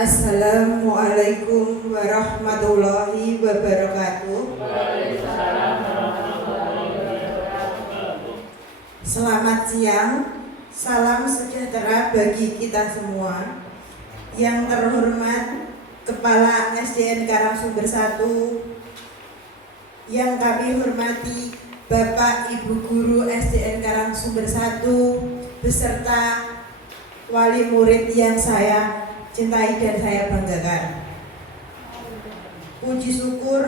Assalamualaikum warahmatullahi wabarakatuh. Selamat siang, salam sejahtera bagi kita semua. Yang terhormat Kepala SDN Karangsumber 1, yang kami hormati Bapak Ibu Guru SDN Karangsumber 1 beserta wali murid yang saya cintai dan saya banggakan. Puji syukur,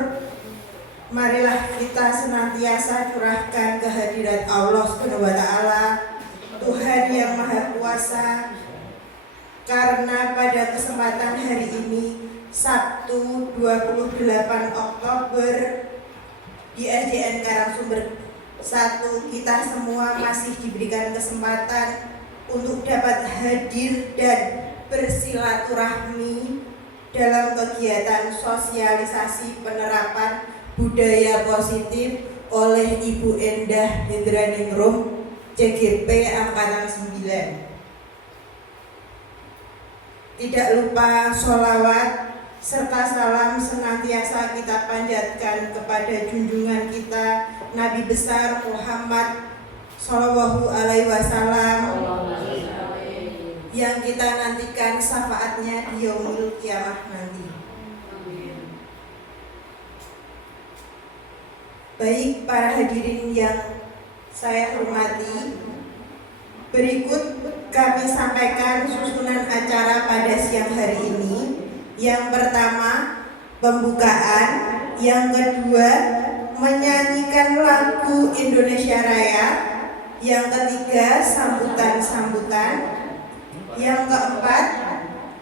marilah kita senantiasa curahkan kehadirat Allah SWT, Tuhan yang Maha Kuasa, karena pada kesempatan hari ini, Sabtu 28 Oktober di SDN Karangsumber 1, kita semua masih diberikan kesempatan untuk dapat hadir dan bersilaturahmi dalam kegiatan sosialisasi penerapan budaya positif oleh Ibu Endah Hendraningrum, CGP Angkatan 9. Tidak lupa sholawat serta salam senantiasa kita panjatkan kepada junjungan kita Nabi besar Muhammad Shallallahu Alaihi Wasallam, yang kita nantikan syafaatnya di yaumul kiamah nanti. Baik para hadirin yang saya hormati, berikut kami sampaikan susunan acara pada siang hari ini. Yang pertama, pembukaan. Yang kedua, menyanyikan lagu Indonesia Raya. Yang ketiga, sambutan-sambutan. Yang keempat,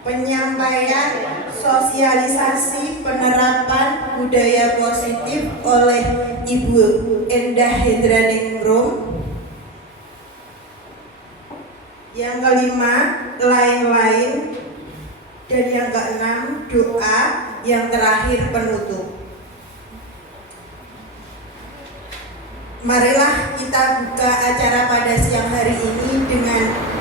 penyampaian sosialisasi penerapan budaya positif oleh Ibu Endah Hendraningrum. Yang kelima, lain-lain. Dan yang keenam, doa. Yang terakhir, penutup. Marilah kita buka acara pada siang hari ini dengan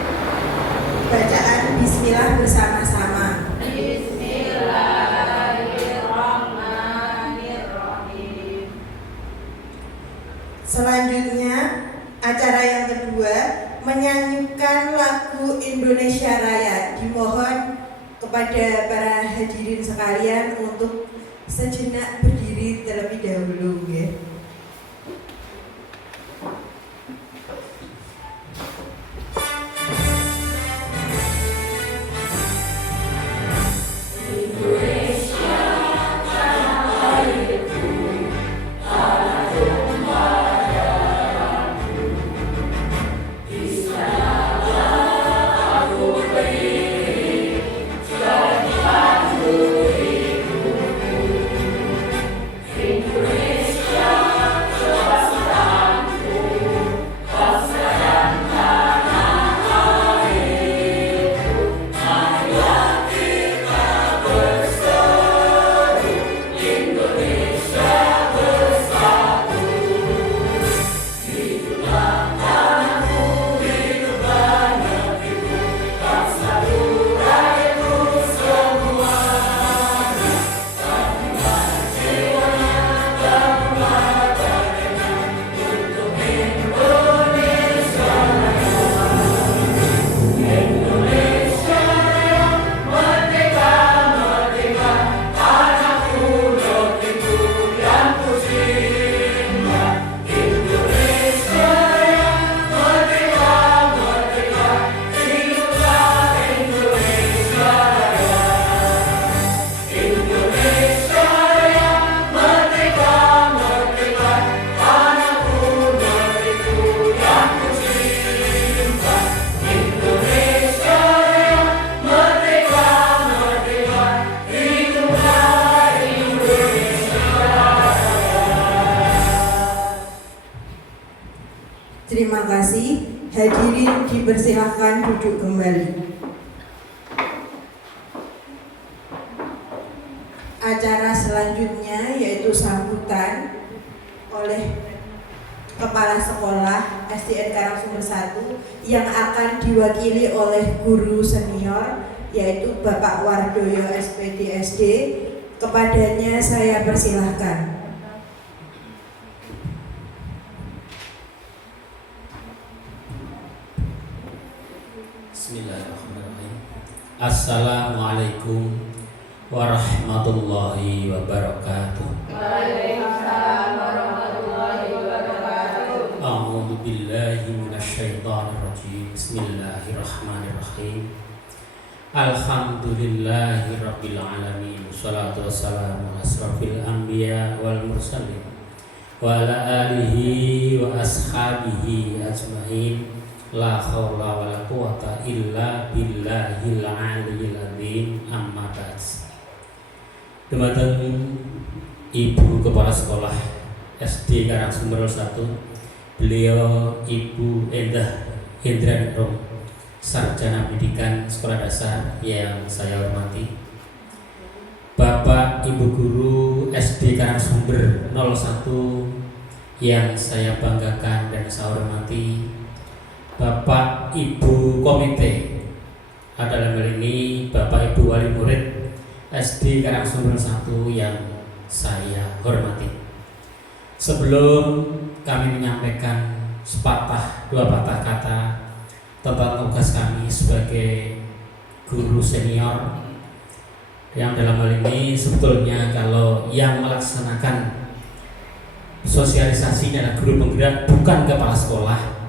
bacaan Bismillah bersama-sama. Bismillahirrahmanirrahim. Selanjutnya, acara yang kedua, menyanyikan lagu Indonesia Raya. Dimohon kepada para hadirin sekalian untuk sejenak berdiri terlebih dahulu, ya. Terima kasih. Hadirin dipersilahkan duduk kembali. Acara selanjutnya yaitu sambutan oleh Kepala Sekolah SDN Karangsumber 1 yang akan diwakili oleh guru senior yaitu Bapak Wardoyo SPD SD. Kepadanya saya persilahkan. Bismillahirrahmanirrahim. Assalamualaikum warahmatullahi wabarakatuh. Waalaikumsalam warahmatullahi wabarakatuh. A'udzu billahi minasyaitonir rajim. Bismillahirrahmanirrahim. Alhamdulillahi rabbil alamin. Wassalatu wassalamu ala asrofil anbiya wal mursalin wa ala alihi wa ashabihi ajmain. La haula wala quwata illa billahil aliyyil azim. Amma ba'd. Dumateng Ibu Kepala Sekolah SD Karangsumber 1, beliau Ibu Endah Hendraningrum, Sarjana Pendidikan Sekolah Dasar yang saya hormati. Bapak Ibu Guru SD Karangsumber 01 yang saya banggakan dan saya hormati. Bapak Ibu Komite, dalam hal ini Bapak Ibu Wali Murid SD Karangsumber 1 yang saya hormati. Sebelum kami menyampaikan dua patah kata tentang tugas kami sebagai guru senior, yang dalam hal ini sebetulnya kalau yang melaksanakan sosialisasi adalah guru penggerak, bukan kepala sekolah.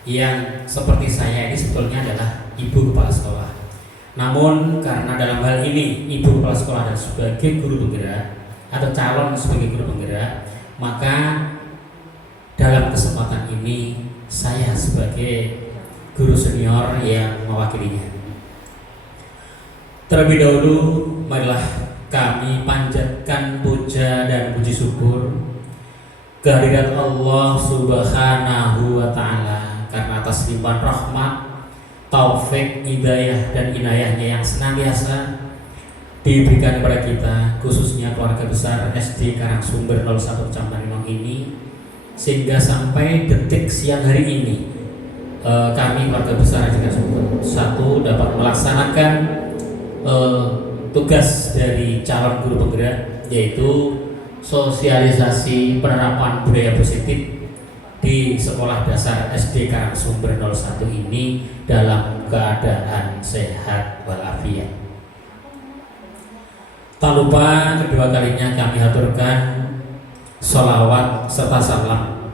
Yang seperti saya ini sebetulnya adalah ibu kepala sekolah. Namun karena dalam hal ini ibu kepala sekolah adalah sebagai guru penggerak atau calon sebagai guru penggerak, maka dalam kesempatan ini saya sebagai guru senior yang mewakilinya. Terlebih dahulu marilah kami panjatkan puja dan puji syukur kehadirat Allah Subhanahu wa Ta'ala, karena atas limpahan rahmat, taufik, hidayah dan inayahnya yang senantiasa diberikan kepada kita, khususnya keluarga besar SD Karangsumber 01 Kecamatan Rimong ini, sehingga sampai detik siang hari ini kami keluarga besar SD Karangsumber 1 dapat melaksanakan tugas dari calon guru penggerak, yaitu sosialisasi penerapan budaya positif di Sekolah Dasar SD Karangsumber 01 ini dalam keadaan sehat walafiat. Tak lupa kedua kalinya kami haturkan sholawat serta salam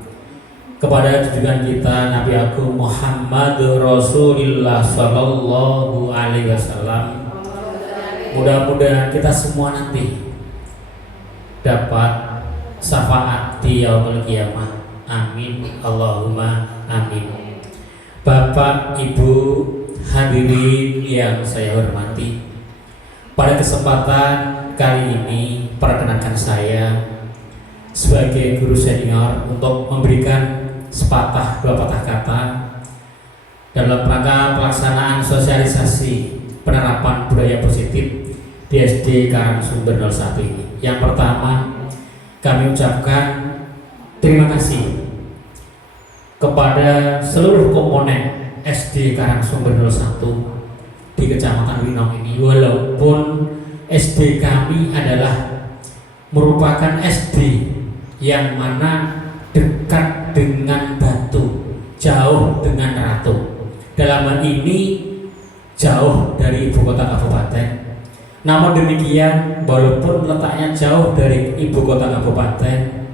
kepada junjungan kita Nabi Agung Muhammad Rasulullah Sallallahu Alaihi Wasallam. Mudah-mudahan kita semua nanti dapat syafaat di yaumul qiyamah. Amin, Allahumma amin. Bapak, Ibu, hadirin yang saya hormati, pada kesempatan kali ini perkenankan saya sebagai guru senior untuk memberikan dua patah kata dalam rangka pelaksanaan sosialisasi penerapan budaya positif di SD Karangsumber 01 ini. Yang pertama, kami ucapkan terima kasih kepada seluruh komponen SD Karangsumber 01 di Kecamatan Winong ini, walaupun SD kami adalah merupakan SD yang mana dekat dengan Batu, jauh dengan Ratu. Dalam hal ini jauh dari ibu kota kabupaten. Namun demikian, walaupun letaknya jauh dari ibu kota kabupaten,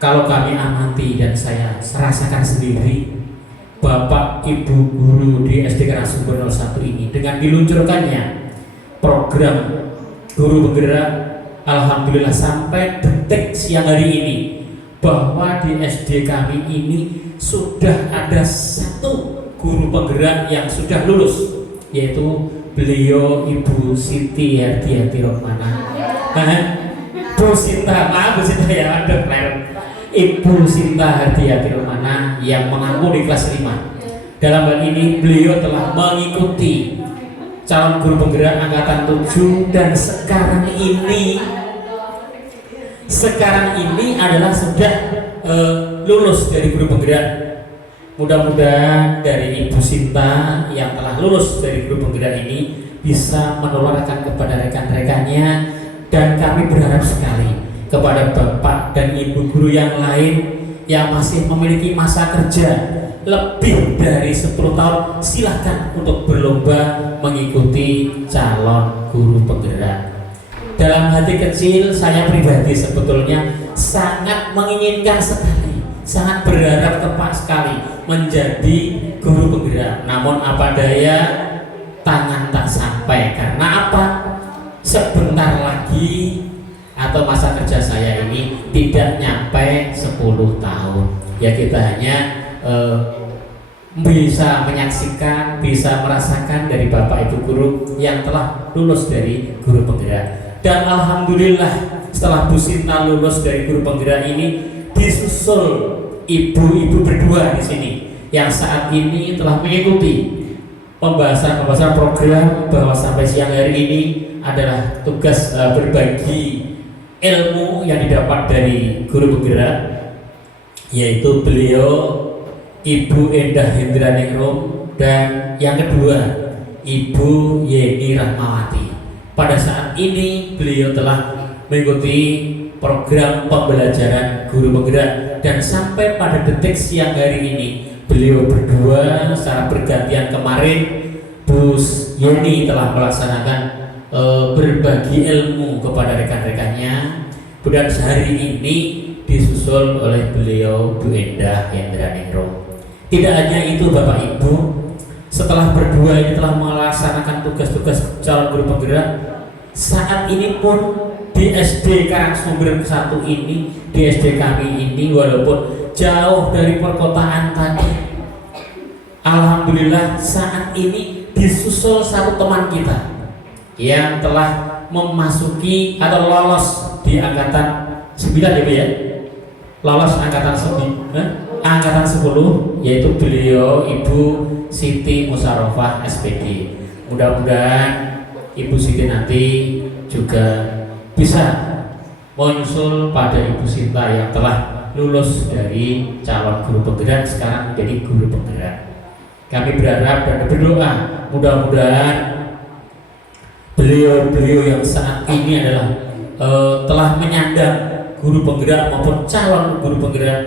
kalau kami amati dan saya rasakan sendiri, Bapak Ibu guru di SD Karangsumber 01 ini dengan diluncurkannya program guru penggerak, alhamdulillah sampai detik siang hari ini bahwa di SD kami ini sudah ada satu guru penggerak yang sudah lulus, yaitu beliau Ibu Siti Hardiati Rohmana. Bu Sinta, maaf Bu Sinta ya, ada Ibu Sinta Hardiati Rohmana yang mengaku di kelas 5. Dalam hal ini beliau telah mengikuti calon guru penggerak angkatan 7 dan sekarang ini adalah sudah lulus dari guru penggerak. Mudah-mudahan dari Ibu Sinta yang telah lulus dari guru penggerak ini bisa menularkan kepada rekan-rekannya, dan kami berharap sekali kepada Bapak dan Ibu guru yang lain yang masih memiliki masa kerja lebih dari 10 tahun, silahkan untuk berlomba mengikuti calon guru penggerak. Dalam hati kecil saya pribadi sebetulnya sangat menginginkan sekali, sangat berharap tepat sekali menjadi guru penggerak. Namun apa daya, tangan tak sampai. Karena apa? Sebentar lagi atau masa kerja saya ini tidak nyampe 10 tahun. Ya kita hanya bisa menyaksikan, bisa merasakan dari Bapak Ibu guru yang telah lulus dari guru penggerak. Dan alhamdulillah setelah Bu Sinta lulus dari guru penggerak ini, disusul ibu-ibu berdua di sini yang saat ini telah mengikuti pembahasan program bahwa sampai siang hari ini adalah tugas berbagi ilmu yang didapat dari guru penggerak, yaitu beliau Ibu Endah Hendraningrum dan yang kedua Ibu Yeni Rahmawati. Pada saat ini beliau telah mengikuti program pembelajaran guru penggerak, dan sampai pada detik siang hari ini beliau berdua secara bergantian. Kemarin Bu Yeni telah melaksanakan berbagi ilmu kepada rekan-rekannya, dan sehari ini disusul oleh beliau Bu Endah Hendraningrum. Tidak hanya itu Bapak Ibu, setelah berdua ini telah melaksanakan tugas-tugas calon guru penggerak, saat ini pun di SD Karangsumber 1 ini, di SD kami ini, walaupun jauh dari perkotaan tadi, alhamdulillah saat ini disusul satu teman kita yang telah memasuki atau lolos di angkatan 9 ya Bu ya, lolos angkatan 10, yaitu beliau Ibu Siti Musarofah SPD. Mudah-mudahan Ibu Siti nanti juga bisa menyusul pada Ibu Sinta yang telah lulus dari calon guru penggerak sekarang menjadi guru penggerak. Kami berharap dan berdoa mudah-mudahan beliau-beliau yang saat ini adalah telah menyandang guru penggerak maupun calon guru penggerak,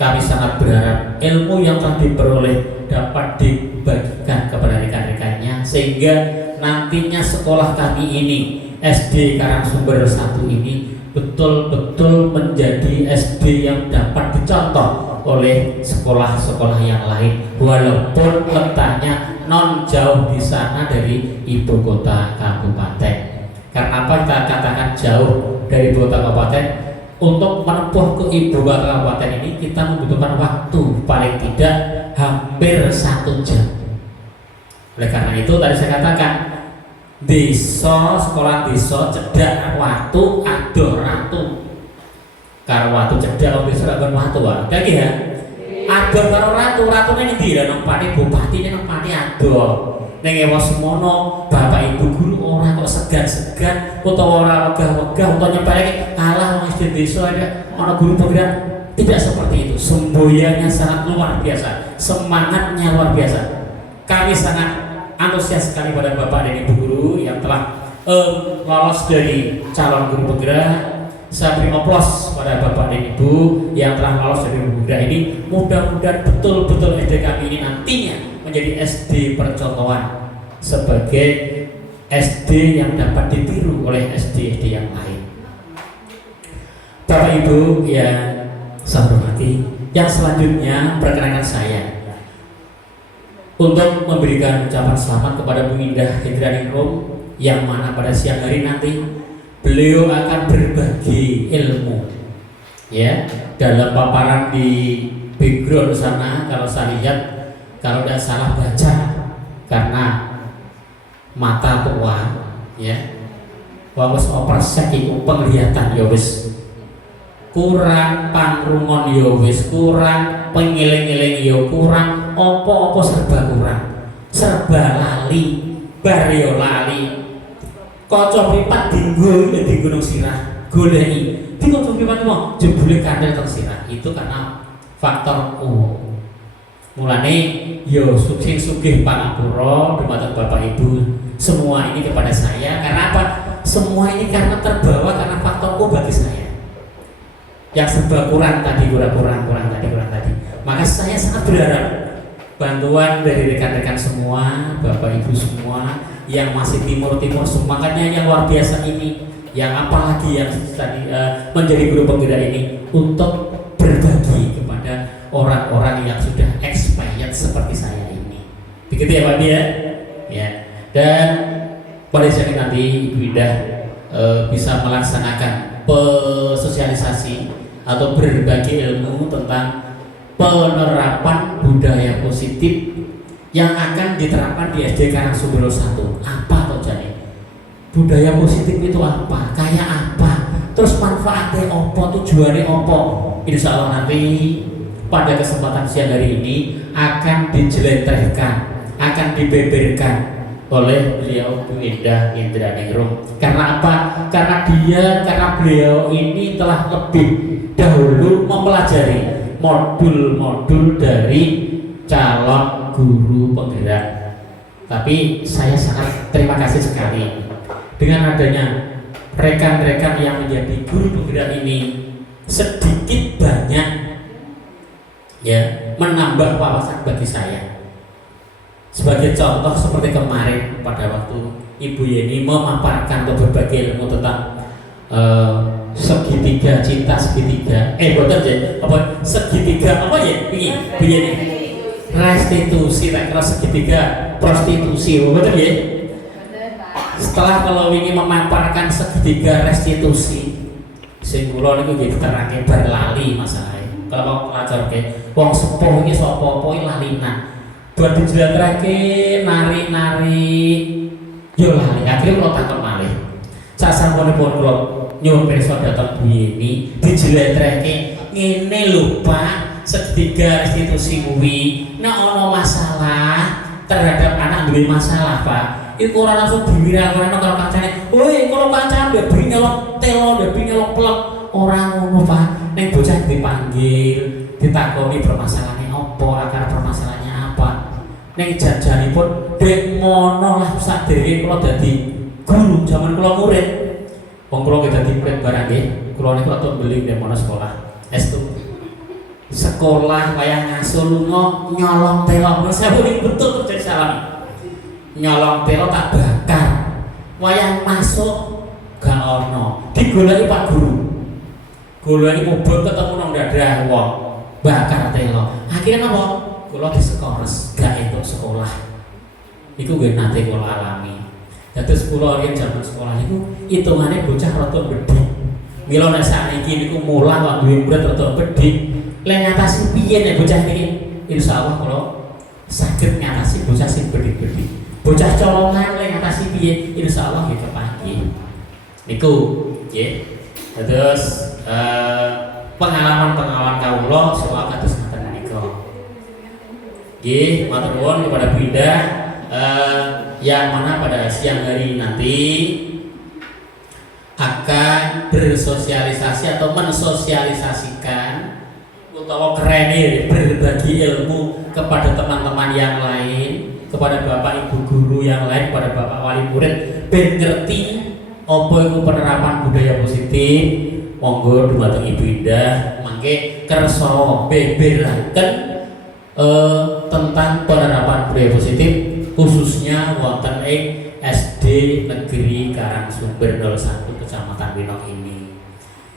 kami sangat berharap ilmu yang telah diperoleh dapat dibagikan kepada rekan-rekannya, sehingga nantinya sekolah kami ini, SD Karangsumber 1 ini, betul-betul menjadi SD yang dapat dicontoh oleh sekolah-sekolah yang lain, walaupun letaknya non jauh di sana dari ibu kota kabupaten. Karena apa kita katakan jauh dari ibu kota kabupaten? Untuk menempuh ke ibu kota kabupaten ini kita membutuhkan waktu paling tidak hampir 1 jam. Oleh karena itu tadi saya katakan, sekolah desa cedak waktu adoh ratu. Karo watu cedak wong desa kan watu wae. Dadi ya. Adoh karo ratu, ratune ndi lho nang Pati, bupatine nang Pati adoh. Ning Ewosemono Bapak Ibu guru ora kok segan-segan utawa ora wegah-wegah utawa nyepeleke alah wong SD desa ana guru penggerak. Tidak seperti itu. Semboyannya sangat luar biasa, semangatnya luar biasa. Kami sangat antusias sekali pada Bapak dan Ibu guru yang telah lolos dari calon guru penggerak. Saya beri aplaus pada Bapak dan Ibu yang telah lolos dari guru penggerak ini. Mudah-mudahan betul-betul SD kami ini nantinya menjadi SD percontohan sebagai SD yang dapat ditiru oleh SD-SD yang lain. Bapak Ibu yang saya hormati, yang selanjutnya perkenankan saya untuk memberikan ucapan selamat kepada Bu Indah Hendraningrum, yang mana pada siang hari nanti beliau akan berbagi ilmu ya dalam paparan di background sana. Kalau saya lihat, kalau tidak salah baca, karena mata tua ya wis operasi iku penglihatan ya wis kurang, pangrungon ya wis kurang, pengiling-iling ya kurang, opo-opo serba kurang, serba lali, bar yo lali. Kaca mripat dinggo di Gunung Sirah, goleki. Di kaca mripat mau jebule kandel teng Sirah. Itu karena faktor Mulane yo sugih panapura dumateng Bapak Ibu semua ini kepada saya karena apa? Semua ini karena terbawa karena faktorku bagi saya. Yang serba kurang tadi. Maka saya sangat berharap bantuan dari rekan-rekan semua, Bapak Ibu semua yang masih timur semangatnya yang luar biasa ini, yang apalagi yang tadi menjadi guru penggerak ini untuk berbagi kepada orang-orang yang sudah expired seperti saya ini. Begitu ya Pak ya? Ya. Dan pada saat nanti Ibu Indah bisa melaksanakan sosialisasi atau berbagi ilmu tentang penerapan budaya positif yang akan diterapkan di SD Karangsumber 1. Apa toh jadi? Budaya positif itu apa? Kayak apa? Terus manfaatnya apa? Tujuannya apa? Insya Allah nanti pada kesempatan siang hari ini akan dijelentrehkan, akan dibeberkan oleh beliau Bu Indah Indraningrum. Karena apa? Karena beliau ini telah lebih dahulu mempelajari modul-modul dari calon guru penggerak. Tapi saya sangat terima kasih sekali dengan adanya rekan-rekan yang menjadi guru penggerak ini sedikit banyak ya menambah wawasan bagi saya. Sebagai contoh seperti kemarin pada waktu Ibu Yeni memaparkan atau berbagi ilmu tentang segitiga cinta segitiga segitiga apa ya ini Bu Yeni restitusi tak kira segitiga prostitusi betul ya. Setelah kalau ini memaparkan segitiga restitusi sing kula niku nggih diterangke bar lali masalahnya. Kalau pelajar ke wong sepuh iki sapa apa lalinan. Buat dijelasake nari-nari yo lali. Akhirnya kula takon malih. Sasampunipun kula nyuwun pirsa dhateng Bu Yeni dijelasake ngene lho Pak, segitiga restitusi kuwi nek ana masalah terhadap anak duwe masalah Pak. Iku ora langsung diwirang-wirang karo kancane. Woi, kalau kancan mbek bri nyelok telo, mbek bri nyelok plek. Ora ngono, Pak. Nek bocah dipanggil, ditakoni permasalahannya apa, akar permasalahannya apa. Nek janjanipun dek mono lah sadherenge kula dadi guru zaman kula murid. Wong kula dadi murid barang nggih. Kula niku tok beli nek mono sekolah. Estu. Sekolah wayah ngasuh lunga nyolong telo. Saya betul terjadi salah. Nyolong telo tak bakar, wayang masuk gak ono, digoleki Pak Guru, goleki mobil ketemu nang dadah wong, bakar telo. Akhirnya apa? Kula disekores, gak entuk sekolah. Iku nggih nate kula alami. Dados kula yen jaman sekolah niku hitungane bocah rada gedhe. Mila nek sakniki niku mulang kok duwe murid rada gedhe. Lek ngatasi piye nek bocah niki? Insyaallah kula saged ngatasi bocah sing gedhe-gedhe. Bocah colongan lek ngatasi piye insyaallah nggih kepanggih. Niku nggih. Terus pengalaman kawula soal kados ngaten menika. Nggih, matur nuwun kepada Bu Indah yang mana pada siang hari nanti akan bersosialisasi atau mensosialisasikan utawa keren berbagi ilmu kepada teman-teman yang lain, kepada Bapak Ibu guru yang lain, kepada Bapak wali murid ben ngerti apa itu penerapan budaya positif. Monggo dumateng Ibu Indah mangke kersa beberaken tentang penerapan budaya positif khususnya wonten ing SD Negeri Karangsumber 01 Kecamatan Winong ini.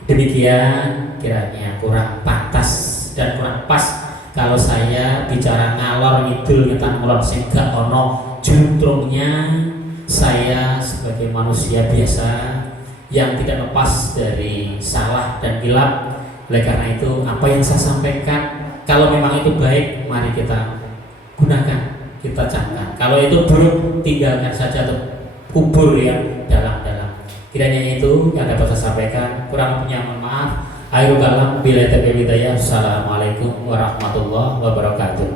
Demikian kiranya kurang pantas dan kurang pas kalau saya bicara ngalor ngidul ngetan ngulon sing gak ono juntrungnya. Saya sebagai manusia biasa yang tidak lepas dari salah dan hilaf. Oleh karena itu apa yang saya sampaikan kalau memang itu baik mari kita gunakan, kita camkan. Kalau itu buruk tinggalkan saja atau kubur ya dalam-dalam. Kiranya itu yang dapat saya sampaikan. Kurang lebihnya mohon maaf. Akhirul kalam bila taufiq hidayah. Assalamualaikum warahmatullahi wabarakatuh.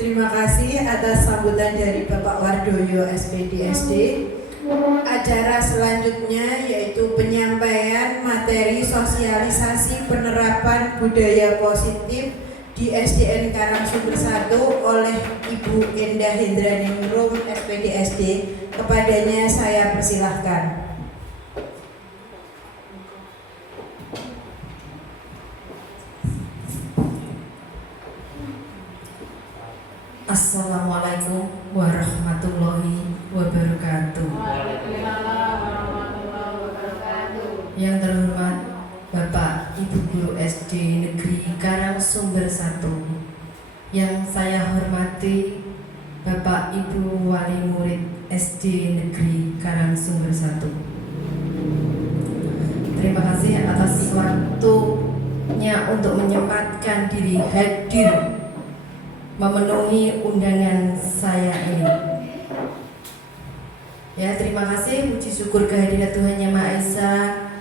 Terima kasih atas sambutan dari Bapak Wardoyo SPD SD. Acara selanjutnya yaitu penyampaian materi sosialisasi penerapan budaya positif di SDN Karangsumber 1 oleh Ibu Endah Hendrani Ningrum SPDSD. Kepadanya saya persilahkan. Assalamualaikum warahmatullahi wabarakatuh. Waalaikumsalam warahmatullahi wabarakatuh. Yang terhormat Bapak Ibu Guru SD Negeri Karangsumber 1, yang saya hormati Bapak Ibu Wali Murid SD Negeri Karangsumber 1. Terima kasih atas waktunya untuk menyempatkan diri hadir memenuhi undangan saya ini. Ya, terima kasih, puji syukur kehadirat Tuhan Yang Maha Esa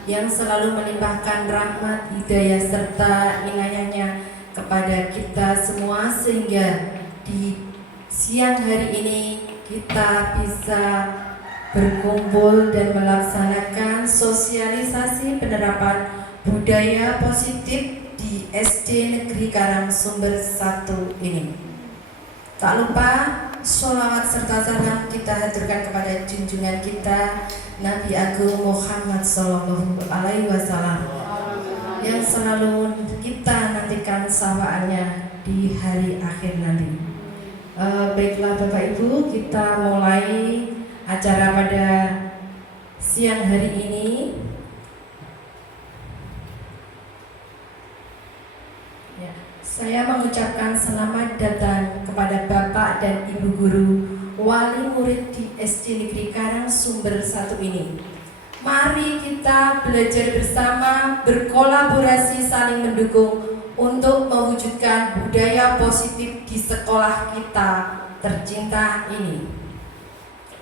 yang selalu melimpahkan rahmat, hidayah serta inayahnya kepada kita semua, sehingga di siang hari ini kita bisa berkumpul dan melaksanakan sosialisasi penerapan budaya positif di SD Negeri Karangsumber 1 ini. Tak lupa sholawat serta salam kita haturkan kepada junjungan kita Nabi Agung Muhammad Sallallahu Alaihi Wasallam yang selalu kita nantikan syafaatnya di hari akhir nanti. Baiklah Bapak Ibu, kita mulai acara pada siang hari ini. Saya mengucapkan selamat datang kepada Bapak dan Ibu Guru Wali Murid di SD Negeri Karangsumber 1 ini. Mari kita belajar bersama, berkolaborasi, saling mendukung untuk mewujudkan budaya positif di sekolah kita tercinta ini.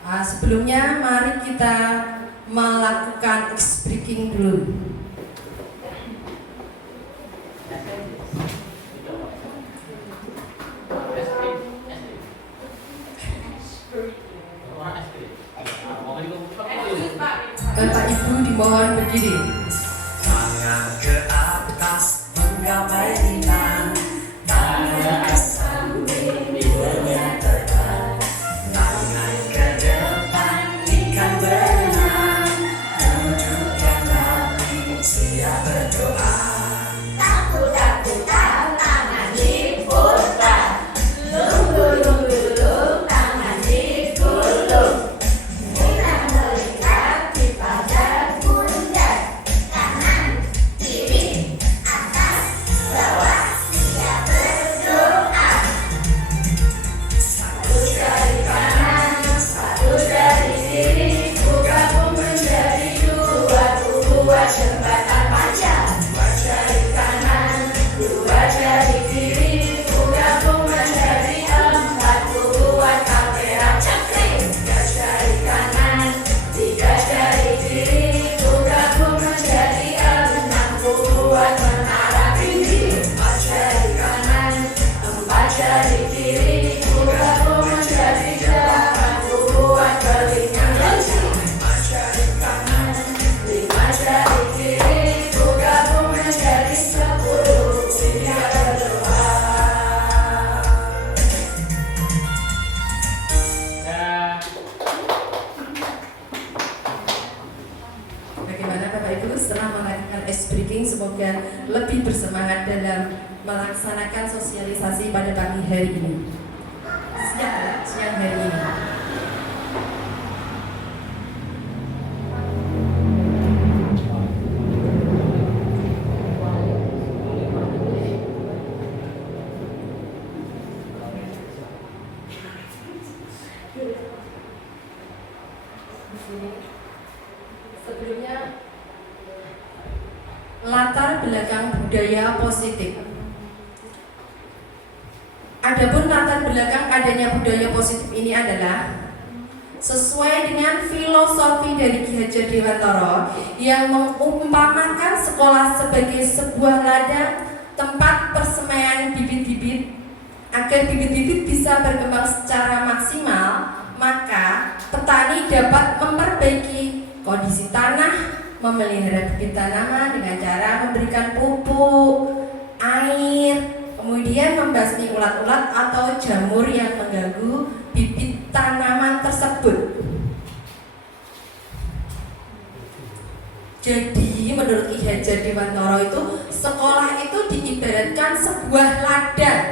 Sebelumnya mari kita melakukan ice breaking dulu. Bapak Ibu dimohon berdiri. Tangan ke atas menggapai bintang, tangan ke samping menyatakan, tangan ke depan ikan berenang, dudukkan rapi siap berdoa. Takut-takutan tangan diputar, lunggu-lunggu tangan digulung. Kita melihat di pada pundak, kanan, kiri, atas, bawah, siap berdoa. Satu jari kanan, satu jari kiri, gabung menjadi dua, buat jembatan panjang. Dua jari kanan, dua jari kiri, gabung menjadi empat, buat kamera cakring. Tiga jari kanan, tiga jari kiri, gabung menjadi enam, buat menara tinggi. Empat jari kanan, empat jari kiri, gabung menjadi delapan, buat telinga lucu. Lima jari kanan, lima jari kiri, gabung menjadi 10, siap berdoa. Bagaimana Bapak Ibu setelah melakukan ice breaking, semoga lebih bersemangat dalam melaksanakan sosialisasi pada pagi hari ini. Siang hari ini. Sebelumnya, latar belakang budaya positif. Adapun latar belakang adanya budaya positif ini adalah sesuai dengan filosofi dari Ki Hajar Dewantara yang mengumpamakan sekolah sebagai sebuah ladang tempat persemaian bibit-bibit. Agar bibit-bibit bisa berkembang secara maksimal, maka petani dapat memperbaiki kondisi tanah, memelihara bibit tanaman dengan cara memberikan pupuk, air, kemudian membasmi ulat-ulat atau jamur yang mengganggu bibit tanaman tersebut. Jadi menurut Ki Hajar Dewantara itu, sekolah itu diibaratkan sebuah ladang.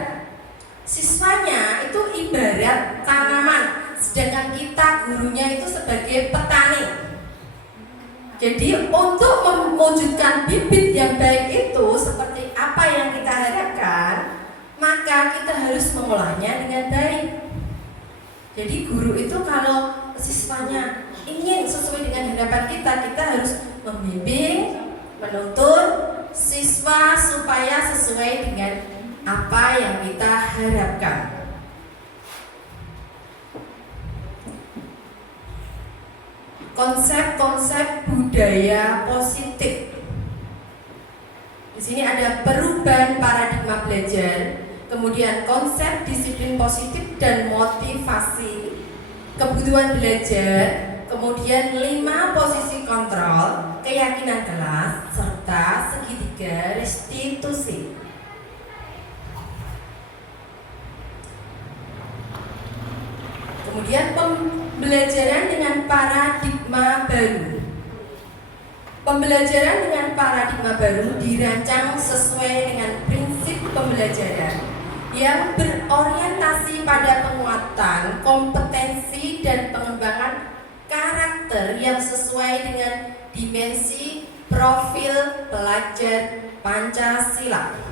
Siswanya itu ibarat tanaman, sedangkan kita gurunya itu sebagai petani. Jadi untuk mewujudkan bibit yang baik itu seperti apa yang kita harapkan, maka kita harus mengolahnya dengan baik. Jadi guru itu kalau siswanya ingin sesuai dengan harapan kita, kita harus membimbing, menuntun siswa supaya sesuai dengan apa yang kita harapkan. Konsep-konsep budaya positif. Di sini ada perubahan paradigma belajar, kemudian konsep disiplin positif dan motivasi, kebutuhan belajar, kemudian 5 posisi kontrol, keyakinan kelas, serta segitiga restitusi. Kemudian pembelajaran dengan paradigma baru. Pembelajaran dengan paradigma baru dirancang sesuai dengan prinsip pembelajaran yang berorientasi pada penguatan kompetensi dan pengembangan karakter yang sesuai dengan dimensi profil pelajar Pancasila.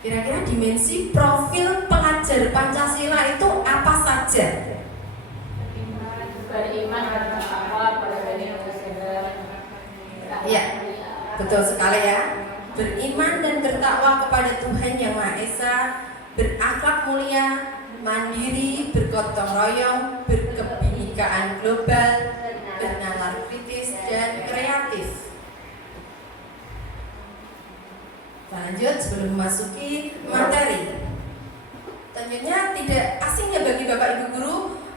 Kira-kira dimensi profil pelajar Pancasila itu apa saja? Beriman dan bertakwa pada Tuhan Ya, betul sekali ya. Beriman dan bertakwa kepada Tuhan Yang Maha Esa, berakhlak mulia, mandiri, bergotong royong, berkebinekaan global, bernalar kritis dan kreatif. Lanjut sebelum memasuki materi. Tentunya tidak asing ya bagi Bapak Ibu guru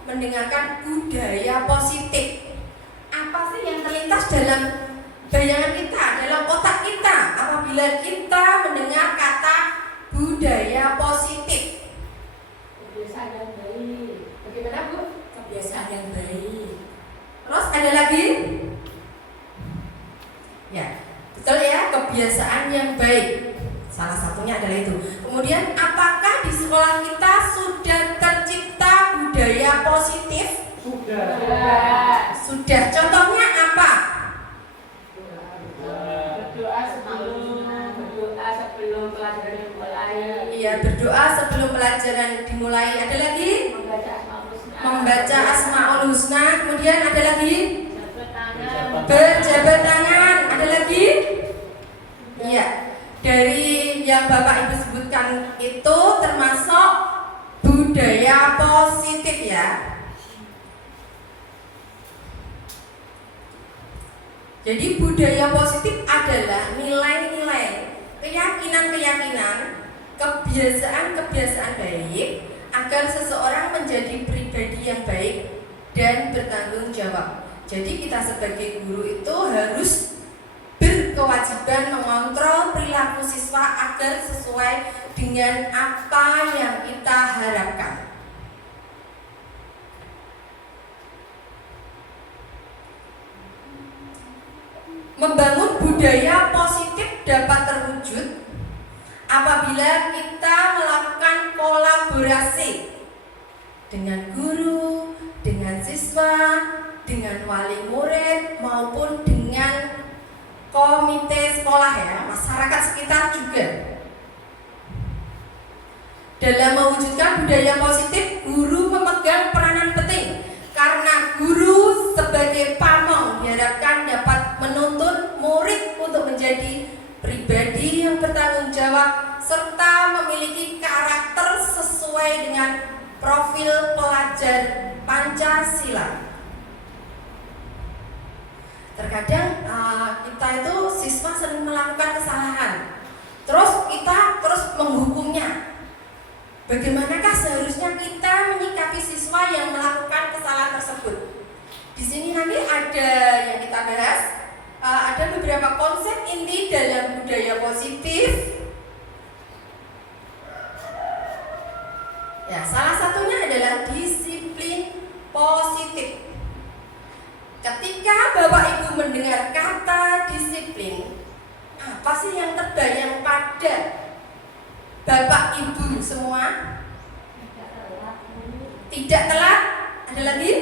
mendengarkan budaya positif. Apa sih yang terlintas dalam bayangan kita, dalam otak kita apabila kita mendengar kata budaya positif? Kebiasaan yang baik. Bagaimana Bu? Kebiasaan yang baik. Terus ada lagi? Ya, betul ya, kebiasaan yang baik. Salah satunya adalah itu. Kemudian apakah di sekolah kita sudah tercipta budaya positif? Sudah. Sudah. Contohnya apa? Berdoa sebelum pelajaran dimulai. Iya, berdoa sebelum pelajaran dimulai. Ada lagi? Membaca Asmaul Husna. Membaca Asmaul Husna. Kemudian ada lagi? Jabat tangan. Berjabat tangan. Ada lagi? Iya. Dari yang Bapak Ibu sebutkan itu termasuk budaya positif ya. Jadi budaya positif adalah nilai-nilai, keyakinan-keyakinan, kebiasaan-kebiasaan baik agar seseorang menjadi pribadi yang baik dan bertanggung jawab. Jadi kita sebagai guru itu harus berkewajiban mengontrol perilaku siswa agar sesuai dengan apa yang kita harapkan. Membangun budaya positif dapat terwujud apabila kita melakukan kolaborasi dengan guru, dengan siswa, dengan wali murid maupun dengan komite sekolah ya, masyarakat sekitar juga. Dalam mewujudkan budaya positif, guru memegang peranan penting karena guru sebagai pamong diharapkan dapat menuntun murid untuk menjadi pribadi yang bertanggung jawab serta memiliki karakter sesuai dengan profil pelajar Pancasila. Terkadang kita itu siswa sering melakukan kesalahan, terus kita terus menghukumnya. Bagaimanakah seharusnya kita ada yang kita bahas, ada beberapa konsep inti dalam budaya positif. Ya, salah satunya adalah disiplin positif. Ketika Bapak Ibu mendengar kata disiplin, apa sih yang terbayang pada Bapak Ibu semua? Tidak telat, ada lagi?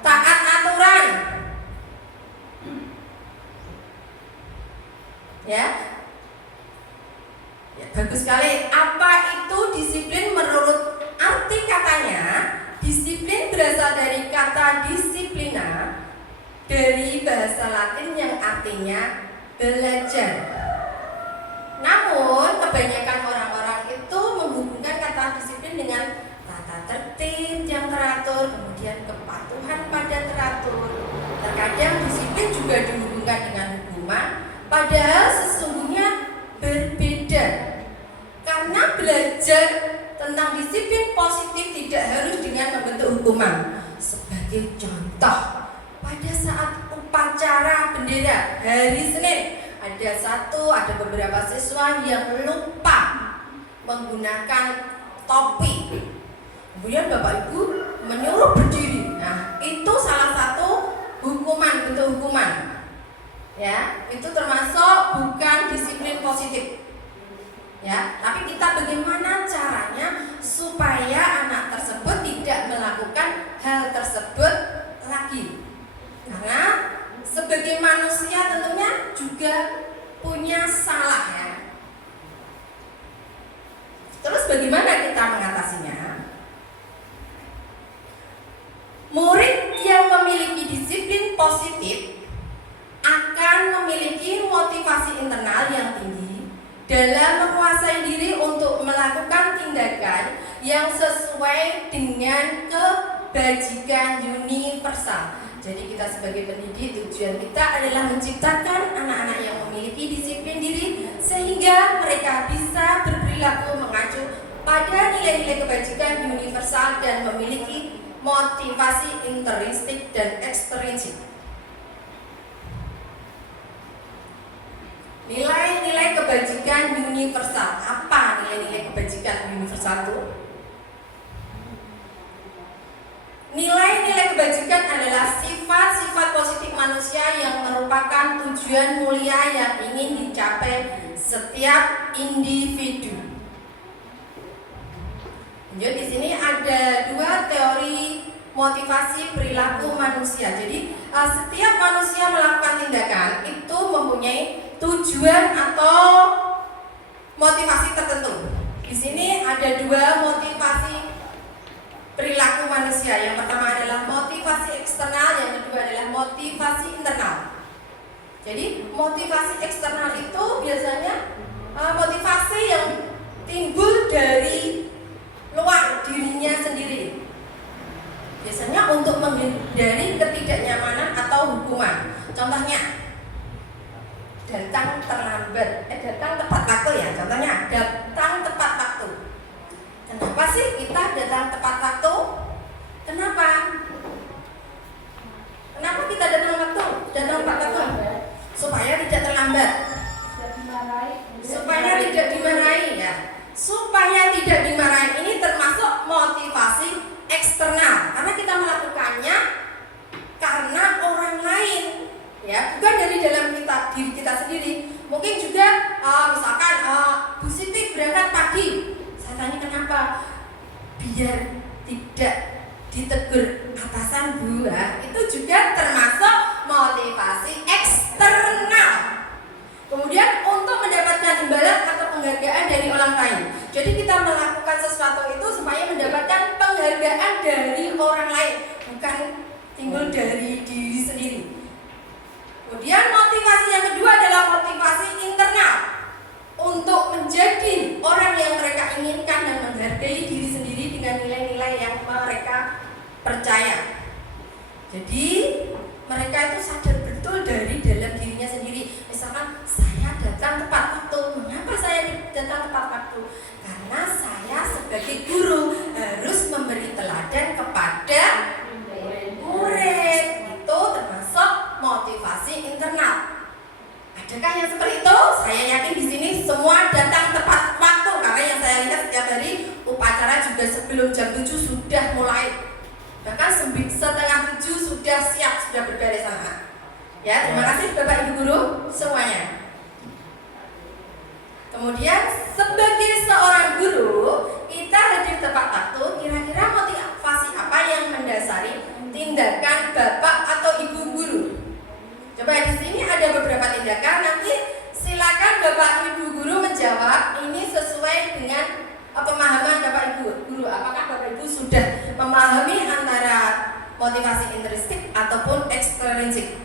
Taat aturan. Ya. Ya, bagus sekali. Apa itu disiplin menurut arti katanya? Disiplin berasal dari kata disiplina, dari bahasa Latin yang artinya belajar. Namun kebanyakan orang-orang itu menghubungkan kata disiplin dengan tata tertib yang teratur, kemudian kepatuhan pada teratur. Terkadang disiplin juga dihubungkan dengan hukuman, padahal sesungguhnya berbeda. Karena belajar tentang disiplin positif tidak harus dengan membentuk hukuman. Sebagai contoh, pada saat upacara bendera hari Senin, ada beberapa siswa yang lupa menggunakan topi. Kemudian Bapak Ibu menyuruh berdiri. Nah, itu salah satu hukuman, bentuk hukuman. Ya, itu termasuk bukan disiplin positif. Ya, tapi kita bagaimana caranya supaya anak tersebut tidak melakukan hal tersebut lagi. Karena sebagai manusia tentunya juga punya salah ya. Terus bagaimana kita mengatasinya? Murid yang memiliki disiplin positif akan memiliki motivasi internal yang tinggi dalam menguasai diri untuk melakukan tindakan yang sesuai dengan kebajikan universal. Jadi kita sebagai pendidik, tujuan kita adalah menciptakan anak-anak yang memiliki disiplin diri sehingga mereka bisa berperilaku mengacu pada nilai-nilai kebajikan universal dan memiliki motivasi intrinsik dan ekstrinsik. Nilai-nilai kebajikan universal. Apa nilai-nilai kebajikan universal itu? Nilai-nilai kebajikan adalah sifat-sifat positif manusia yang merupakan tujuan mulia yang ingin dicapai setiap individu. Jadi di sini ada dua teori motivasi perilaku manusia. Jadi setiap manusia melakukan tindakan itu mempunyai tujuan atau motivasi tertentu. Di sini ada dua motivasi perilaku manusia. Yang pertama adalah motivasi eksternal, yang kedua adalah motivasi internal. Jadi motivasi eksternal itu biasanya motivasi yang timbul dari luar dirinya sendiri. Biasanya untuk menghindari ketidaknyamanan atau hukuman. Contohnya datang terlambat, datang tepat waktu ya. Contohnya datang tepat waktu. Kenapa sih kita datang tepat waktu? Kenapa? Kenapa kita datang waktu? Datang tepat waktu? Supaya tidak terlambat. Supaya tidak dimarahi ya. Supaya tidak dimarahi ini termasuk motivasi eksternal. Karena kita melakukannya karena orang lain. Ya, bukan dari dalam diri kita sendiri. Mungkin juga misalkan Bu Siti berangkat pagi. Saya tanya kenapa? Biar tidak ditegur atasan Bu. Itu juga termasuk motivasi eksternal. Kemudian untuk mendapatkan imbalan atau penghargaan dari orang lain. Jadi kita melakukan sesuatu itu supaya mendapatkan penghargaan dari orang lain, bukan timbul dari diri sendiri. Kemudian motivasi yang kedua adalah motivasi internal, untuk menjadi orang yang mereka inginkan dan menghargai diri sendiri dengan nilai-nilai yang mereka percaya. Jadi mereka itu sadar betul dari dalam dirinya sendiri. Misalkan saya datang tepat waktu. Mengapa saya datang tepat waktu? Karena saya sebagai guru harus memberi teladan kepada murid. Itu sebelum jam 7 sudah mulai, bahkan setengah 7 sudah siap, sudah berberes sana. Ya, terima kasih Bapak Ibu guru semuanya. Kemudian sebagai seorang guru, kita hadir tepat waktu. Kira-kira motivasi apa yang mendasari tindakan Bapak atau Ibu guru? Coba di sini ada beberapa tindakan. Nanti silakan Bapak Ibu guru menjawab. Ini sesuai dengan pemahaman Bapak Ibu guru. Apakah Bapak Ibu sudah memahami antara motivasi intrinsik ataupun ekstrinsik?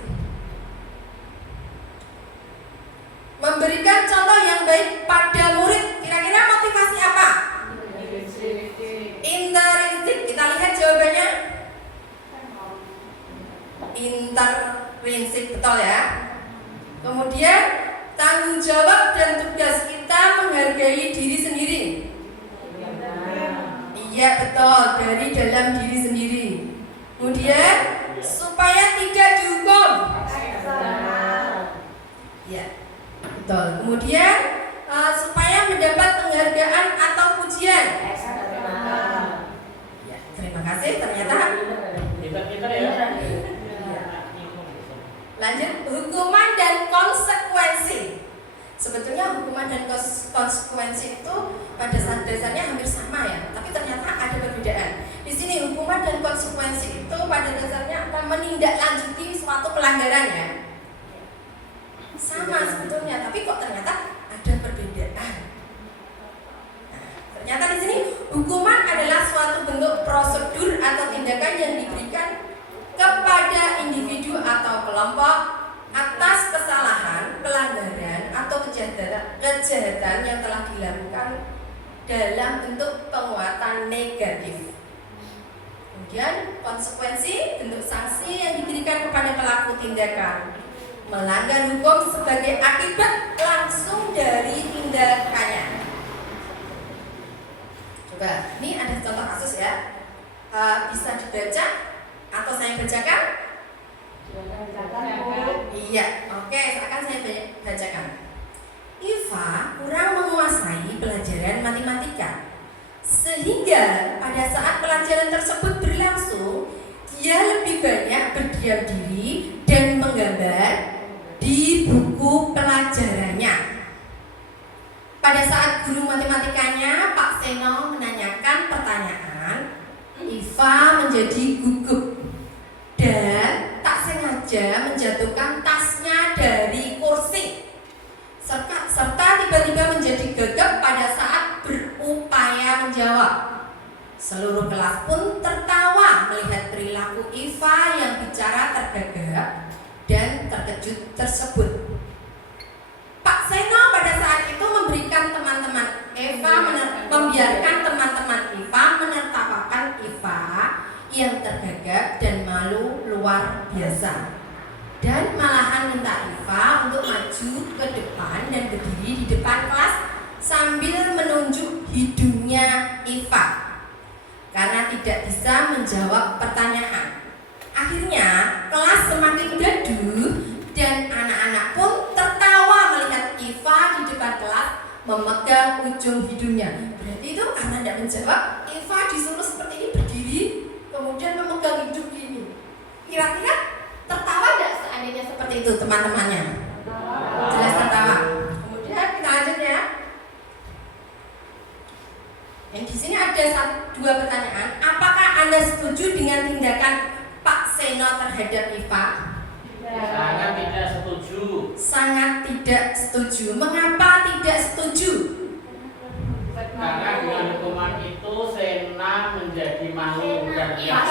Memberikan contoh yang baik pada murid. Kira-kira motivasi apa? Intrinsik. Kita lihat jawabannya. Intrinsik, betul ya. Kemudian tanggung jawab dan tugas kita menghargai diri sendiri. Iya betul, dari dalam diri sendiri. Kemudian supaya tidak dihukum. Ya. Betul. Kemudian supaya mendapat penghargaan atau pujian. Ya, terima kasih. Ternyata lanjut, hukuman dan konsekuensi. Sebetulnya hukuman dan konsekuensi itu pada dasarnya hampir sama ya, tapi ternyata ada perbedaan. Di sini hukuman dan konsekuensi itu pada dasarnya akan menindaklanjuti suatu pelanggaran ya. Sama sebetulnya, tapi kok ternyata ada perbedaan. Nah, ternyata di sini hukuman adalah suatu bentuk prosedur atau tindakan yang diberikan kepada individu atau kelompok atas kesalahan, pelanggaran atau kejahatan yang telah dilakukan dalam bentuk penguatan negatif. Kemudian konsekuensi, bentuk sanksi yang diberikan kepada pelaku tindakan melanggar hukum sebagai akibat langsung dari tindakannya. Coba, ini ada contoh kasus ya. Bisa dibaca atau saya bacakan? Iya, oke, akan saya bacakan. Iva kurang menguasai pelajaran matematika, sehingga pada saat pelajaran tersebut berlangsung, dia lebih banyak berdiam diri dan menggambar di buku pelajarannya. Pada saat guru matematikanya, Pak Seno, menanyakan pertanyaan, Iva menjadi gugup dan tak sengaja menjatuhkan tasnya dari kursi, serta tiba-tiba menjadi gagap pada saat berupaya menjawab. Seluruh kelas pun tertawa melihat perilaku Iva yang bicara tergagap dan terkejut tersebut. Pak Seno pada saat itu membiarkan teman-teman Iva menertawakan Iva yang tergagap dan malu luar biasa, dan malahan minta Iva untuk maju ke depan dan berdiri di depan kelas sambil menunjuk hidungnya Iva karena tidak bisa menjawab pertanyaan. Akhirnya kelas semakin gaduh dan anak-anak pun tertawa melihat Iva di depan kelas memegang ujung hidungnya. Berarti itu karena tidak menjawab, Iva disuruh seperti ini berdiri kemudian memegang hidung ini. Kira-kira tertawa tidak seandainya seperti itu teman-temannya? Jelas tertawa. Kemudian kita lanjut ya. Dan di sini ada dua pertanyaan. Apakah Anda setuju dengan tindakan Pak Seno terhadap Iva? Sangat tidak setuju. Sangat tidak setuju. Mengapa tidak setuju? Karena dengan hukuman itu Sena menjadi malu dan Pak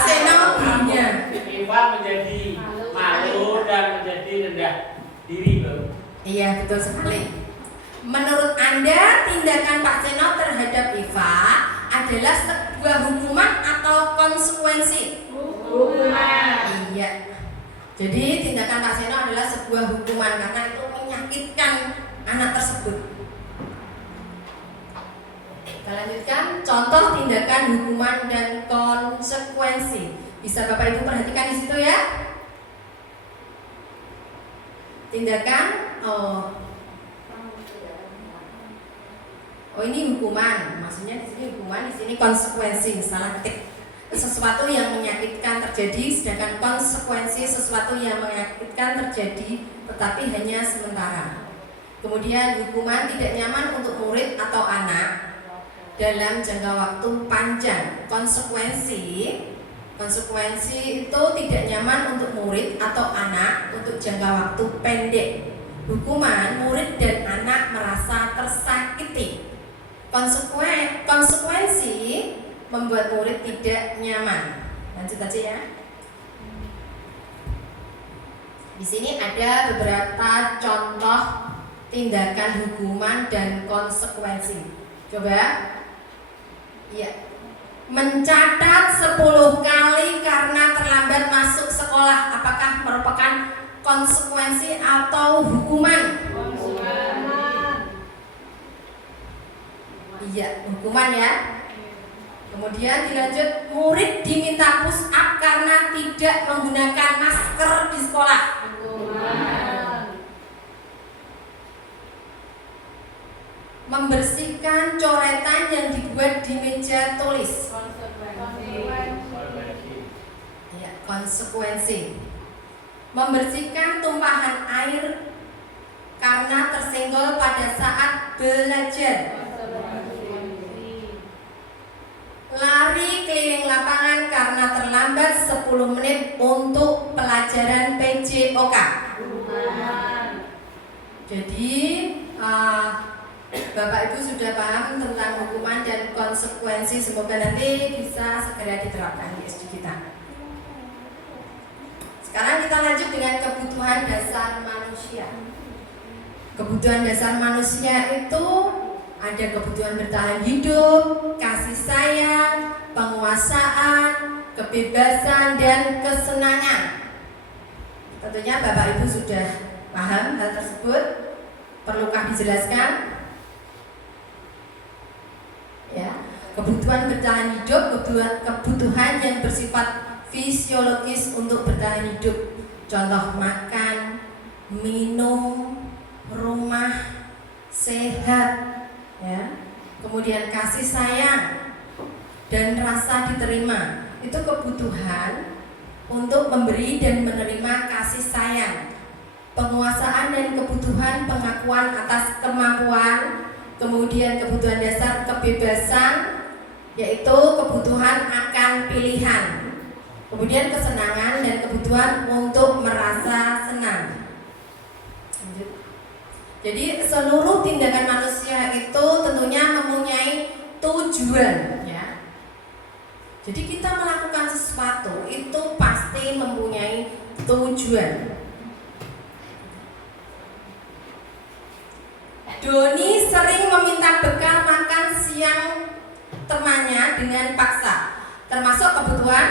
Seno gurunya. Iva menjadi malu dan menjadi rendah diri. Iya, betul sekali. Menurut Anda, tindakan Pak Seno terhadap Iva adalah sebuah hukuman atau konsekuensi? Hukuman. Iya. Jadi tindakan Pak Seno adalah sebuah hukuman karena itu menyakitkan anak tersebut. Kita lanjutkan contoh tindakan hukuman dan konsekuensi. Bisa Bapak Ibu perhatikan di situ ya. Tindakan Oh ini hukuman. Maksudnya di sini hukuman, di sini konsekuensi, salah ketik. Sesuatu yang menyakitkan terjadi, sedangkan konsekuensi sesuatu yang menyakitkan terjadi tetapi hanya sementara. Kemudian hukuman tidak nyaman untuk murid atau anak dalam jangka waktu panjang. Konsekuensi itu tidak nyaman untuk murid atau anak untuk jangka waktu pendek. Hukuman, murid dan anak merasa tersakiti. Konsekuensi membuat murid tidak nyaman. Lanjut aja ya. Di sini ada beberapa contoh tindakan hukuman dan konsekuensi. Coba. Iya. Mencatat 10 kali karena terlambat masuk sekolah, apakah merupakan konsekuensi atau hukuman? Iya, hukuman ya. Kemudian dilanjut, murid diminta push up karena tidak menggunakan masker di sekolah. Membersihkan coretan yang dibuat di meja tulis. Ya, konsekuensi. Membersihkan tumpahan air karena tersenggol pada saat belajar. Lari keliling lapangan karena terlambat 10 menit untuk pelajaran PJOK. Jadi Bapak Ibu sudah paham tentang hukuman dan konsekuensi. Semoga nanti bisa segera diterapkan di SD kita. Sekarang kita lanjut dengan kebutuhan dasar manusia. Kebutuhan dasar manusia itu ada kebutuhan bertahan hidup, kasih sayang, penguasaan, kebebasan, dan kesenangan. Tentunya Bapak Ibu sudah paham hal tersebut. Perlukah dijelaskan? Ya, kebutuhan bertahan hidup, kebutuhan yang bersifat fisiologis untuk bertahan hidup. Contoh makan, minum, rumah, sehat. Ya, kemudian kasih sayang dan rasa diterima, itu kebutuhan untuk memberi dan menerima kasih sayang, penguasaan dan kebutuhan pengakuan atas kemampuan, kemudian kebutuhan dasar kebebasan, yaitu kebutuhan akan pilihan, kemudian kesenangan dan kebutuhan untuk merasa senang. Jadi seluruh tindakan manusia itu tentunya mempunyai tujuan, ya. Jadi kita melakukan sesuatu itu pasti mempunyai tujuan. Doni sering meminta bekal makan siang temannya dengan paksa, termasuk kebutuhan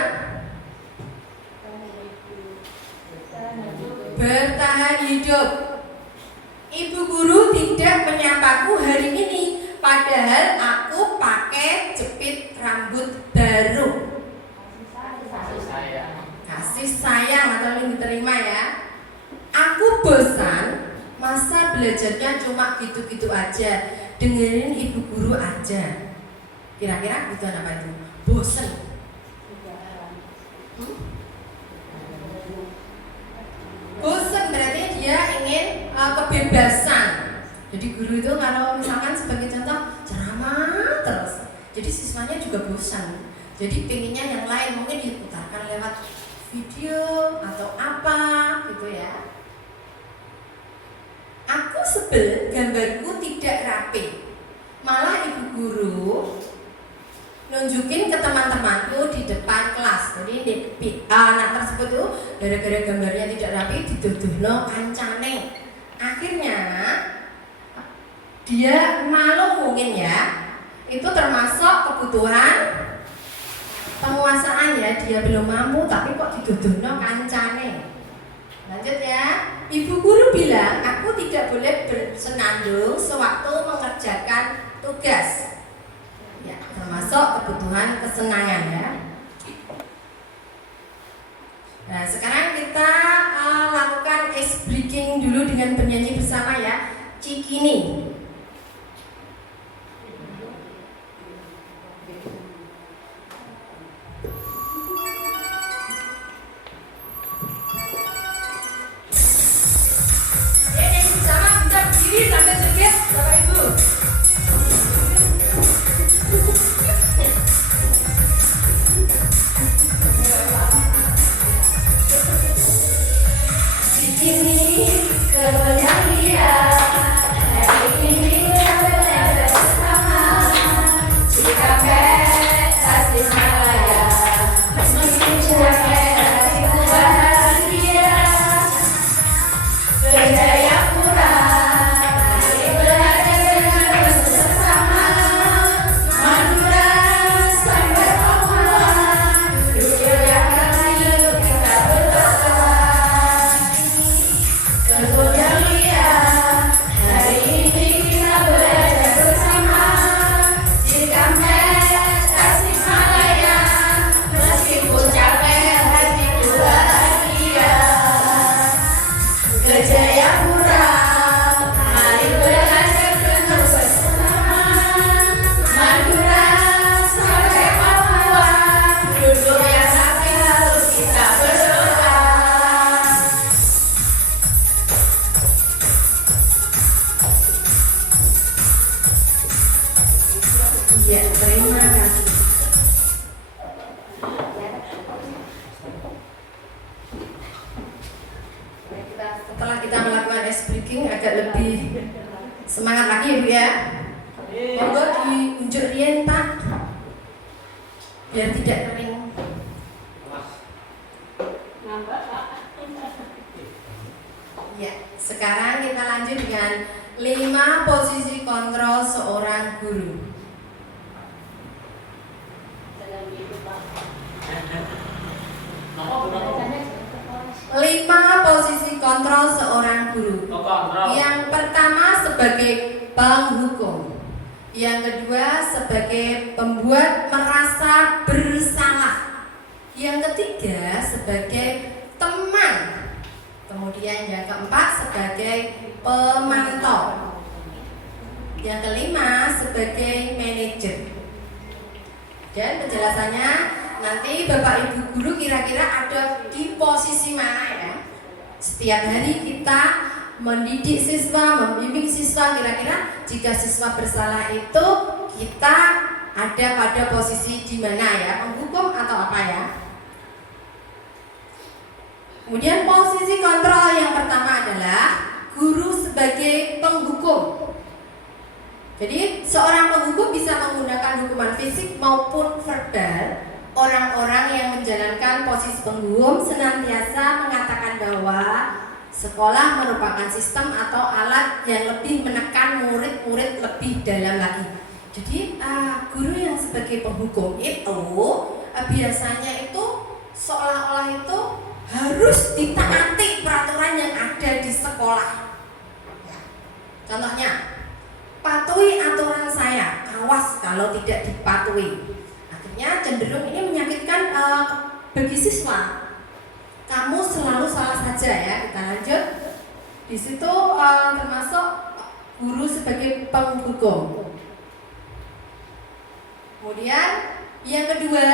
bertahan hidup. Ibu guru tidak menyapaku hari ini, padahal aku pakai jepit rambut baru. Kasih sayang atau yang diterima ya. Aku bosan, masa belajarnya cuma gitu-gitu aja, dengerin ibu guru aja. Kira-kira kebutuhan apa itu? Bosan. Bosan berarti dia ingin kebebasan. Jadi guru itu kalau misalkan sebagai contoh ceramah terus, jadi siswanya juga bosan. Jadi pengennya yang lain, mungkin diputarkan lewat video atau apa gitu ya. Aku sebel gambarku tidak rapi, malah ibu guru nunjukin ke teman-temanku di depan kelas. Jadi anak tersebut tuh gara-gara gambarnya tidak rapi dituduhno kancane. Akhirnya dia malu mungkin ya. Itu termasuk kebutuhan penguasaan ya. Dia belum mampu tapi kok dituduhno kancane. Lanjut ya. Ibu guru bilang aku tidak boleh bersenandung sewaktu mengerjakan tugas. Ya, termasuk kebutuhan kesenangan ya. Nah, sekarang kita lakukan ice breaking dulu dengan bernyanyi bersama ya. Cikini. Semangat lagi ya Bu ya. Monggo diunjuk riyen Pak, biar tidak kering. Nambah Pak. Ya, sekarang kita lanjut dengan 5 posisi kontrol seorang guru. Jangan gitu Pak. Apa berapa? 5 posisi kontrol seorang guru. Kontrol. Yang pertama sebagai penghukum, yang kedua sebagai pembuat merasa bersalah, yang ketiga sebagai teman, kemudian yang keempat sebagai pemantau, yang kelima sebagai manajer. Dan penjelasannya nanti Bapak Ibu guru kira-kira ada di posisi mana ya. Setiap hari kita mendidik siswa, membimbing siswa, kira-kira jika siswa bersalah itu kita ada pada posisi di mana ya, penghukum atau apa ya. Kemudian posisi kontrol yang pertama adalah guru sebagai penghukum. Jadi seorang penghukum bisa menggunakan hukuman fisik maupun verbal. Orang-orang yang menjalankan posisi penghukum senantiasa mengatakan bahwa sekolah merupakan sistem atau alat yang lebih menekan murid-murid lebih dalam lagi. Jadi guru yang sebagai penghukum itu biasanya itu seolah-olah itu harus ditaati peraturan yang ada di sekolah. Contohnya, patuhi aturan saya, awas kalau tidak dipatuhi. Akhirnya cenderung ini menyakitkan bagi siswa. Kamu selalu salah saja ya. Kita lanjut. Di situ termasuk guru sebagai penghukum. Kemudian yang kedua,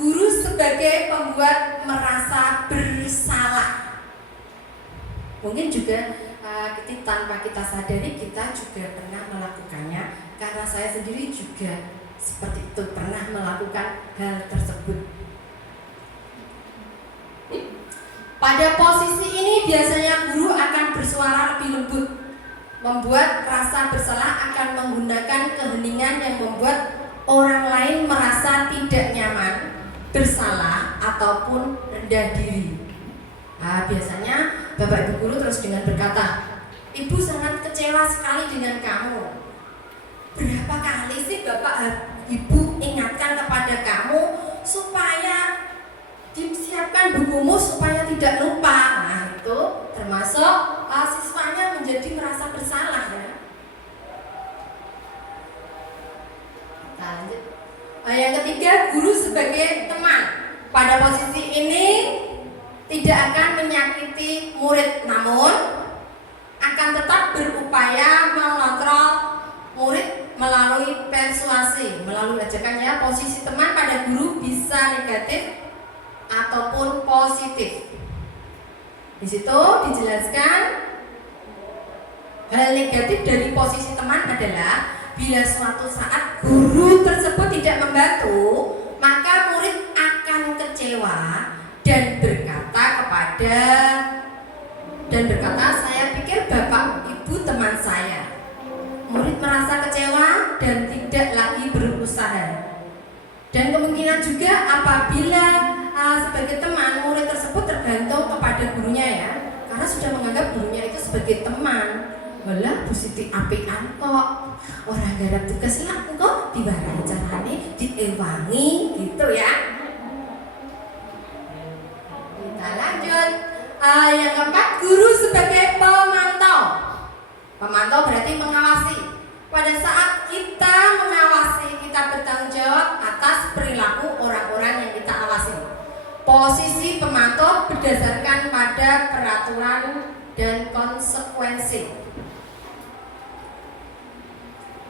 guru sebagai pembuat merasa bersalah. Mungkin juga tanpa kita sadari kita juga pernah melakukannya. Karena saya sendiri juga seperti itu, pernah melakukan hal tersebut. Pada posisi ini biasanya guru akan bersuara lebih lembut, membuat rasa bersalah, akan menggunakan keheningan yang membuat orang lain merasa tidak nyaman, bersalah ataupun rendah diri. Biasanya Bapak Ibu guru terus dengan berkata, Ibu sangat kecewa sekali dengan kamu. Berapa kali sih Bapak Ibu ingatkan kepada kamu supaya disiapkan bukumu supaya tidak lupa. Nah itu termasuk siswanya menjadi merasa bersalah ya. Kita lanjut. Yang ketiga, guru sebagai teman. Pada posisi ini tidak akan menyakiti murid, namun akan tetap berupaya mengontrol murid melalui persuasi, melalui ajakannya. Posisi teman pada guru bisa negatif ataupun positif. Di situ dijelaskan hal negatif dari posisi teman adalah bila suatu saat guru tersebut tidak membantu, maka murid akan kecewa dan berkata, saya pikir Bapak Ibu teman saya. Murid merasa kecewa dan tidak lagi berusaha. Dan kemungkinan juga apabila sebagai teman, murid tersebut tergantung kepada gurunya ya, karena sudah menganggap gurunya itu sebagai teman. Walah, Bu Siti apikan kok, orang garap tugas lah kok diwarai carane diewangi gitu ya. Kita lanjut. Yang keempat, guru sebagai pemantau. Pemantau berarti mengawasi. Pada saat kita mengawasi, kita bertanggung jawab atas perilaku orang-orang yang kita awasi. Posisi pemantau berdasarkan pada peraturan dan konsekuensi.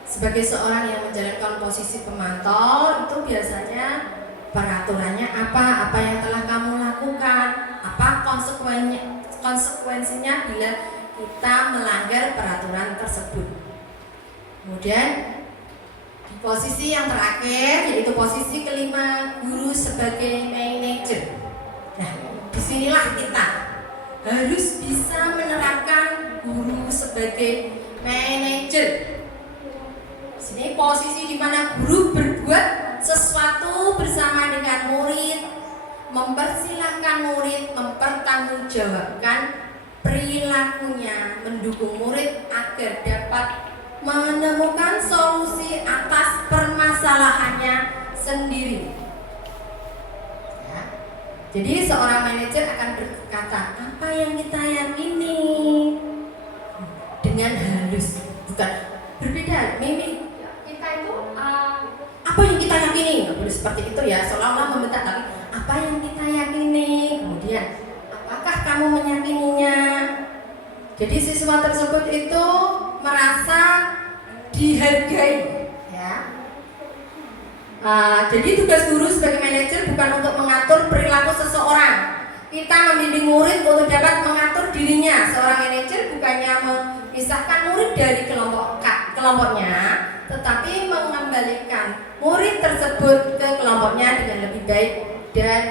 Sebagai seorang yang menjalankan posisi pemantau, itu biasanya peraturannya apa yang telah kamu lakukan, apa konsekuensinya bila kita melanggar peraturan tersebut. Kemudian di posisi yang terakhir, yaitu posisi kelima, guru sebagai manajer. Nah, disinilah kita harus bisa menerapkan guru sebagai manajer. Sini posisi di mana guru berbuat sesuatu bersama dengan murid, mempersilahkan murid mempertanggungjawabkan perilakunya, mendukung murid agar dapat menemukan solusi atas permasalahannya sendiri. Ya. Jadi seorang manajer akan berkata, apa yang kita yakini dengan halus, bukan berbeda mimik. Kita itu Apa yang kita yakini, nggak boleh seperti itu ya, seolah-olah membentak, tapi apa yang kita yakini, kemudian apakah kamu meyakininya. Jadi siswa tersebut itu merasa dihargai, ya. Jadi tugas guru sebagai manajer bukan untuk mengatur perilaku seseorang. Kita membimbing murid untuk dapat mengatur dirinya. Seorang manajer bukannya memisahkan murid dari kelompoknya, tetapi mengembalikan murid tersebut ke kelompoknya dengan lebih baik dan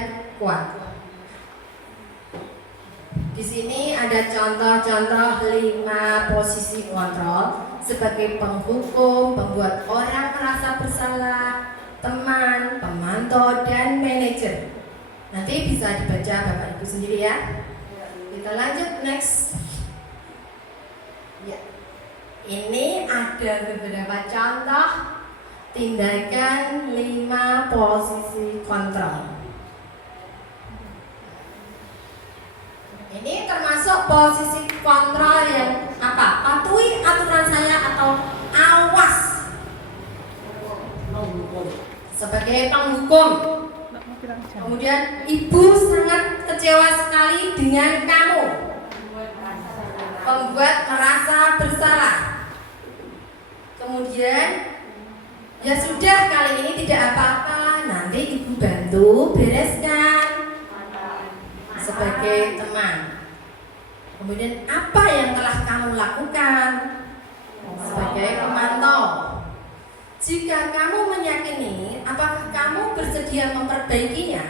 kuat. Di sini ada contoh-contoh 5 posisi kontrol sebagai penghukum, pembuat orang merasa bersalah, teman, pemantau, dan manajer. Nanti bisa dibaca Bapak Ibu sendiri ya. Kita lanjut next. Ya. Ini ada beberapa contoh tindakan 5 posisi kontrol. Ini termasuk posisi kontrol yang apa? Patuhi aturan saya atau awas. Sebagai penghukum. Kemudian ibu sangat kecewa sekali dengan kamu. Membuat merasa bersalah. Kemudian ya sudah, kali ini tidak apa-apa, nanti ibu bantu bereskan. Sebagai teman. Kemudian apa yang telah kamu lakukan? Sebagai pemantau. Jika kamu meyakini, apakah kamu bersedia memperbaikinya?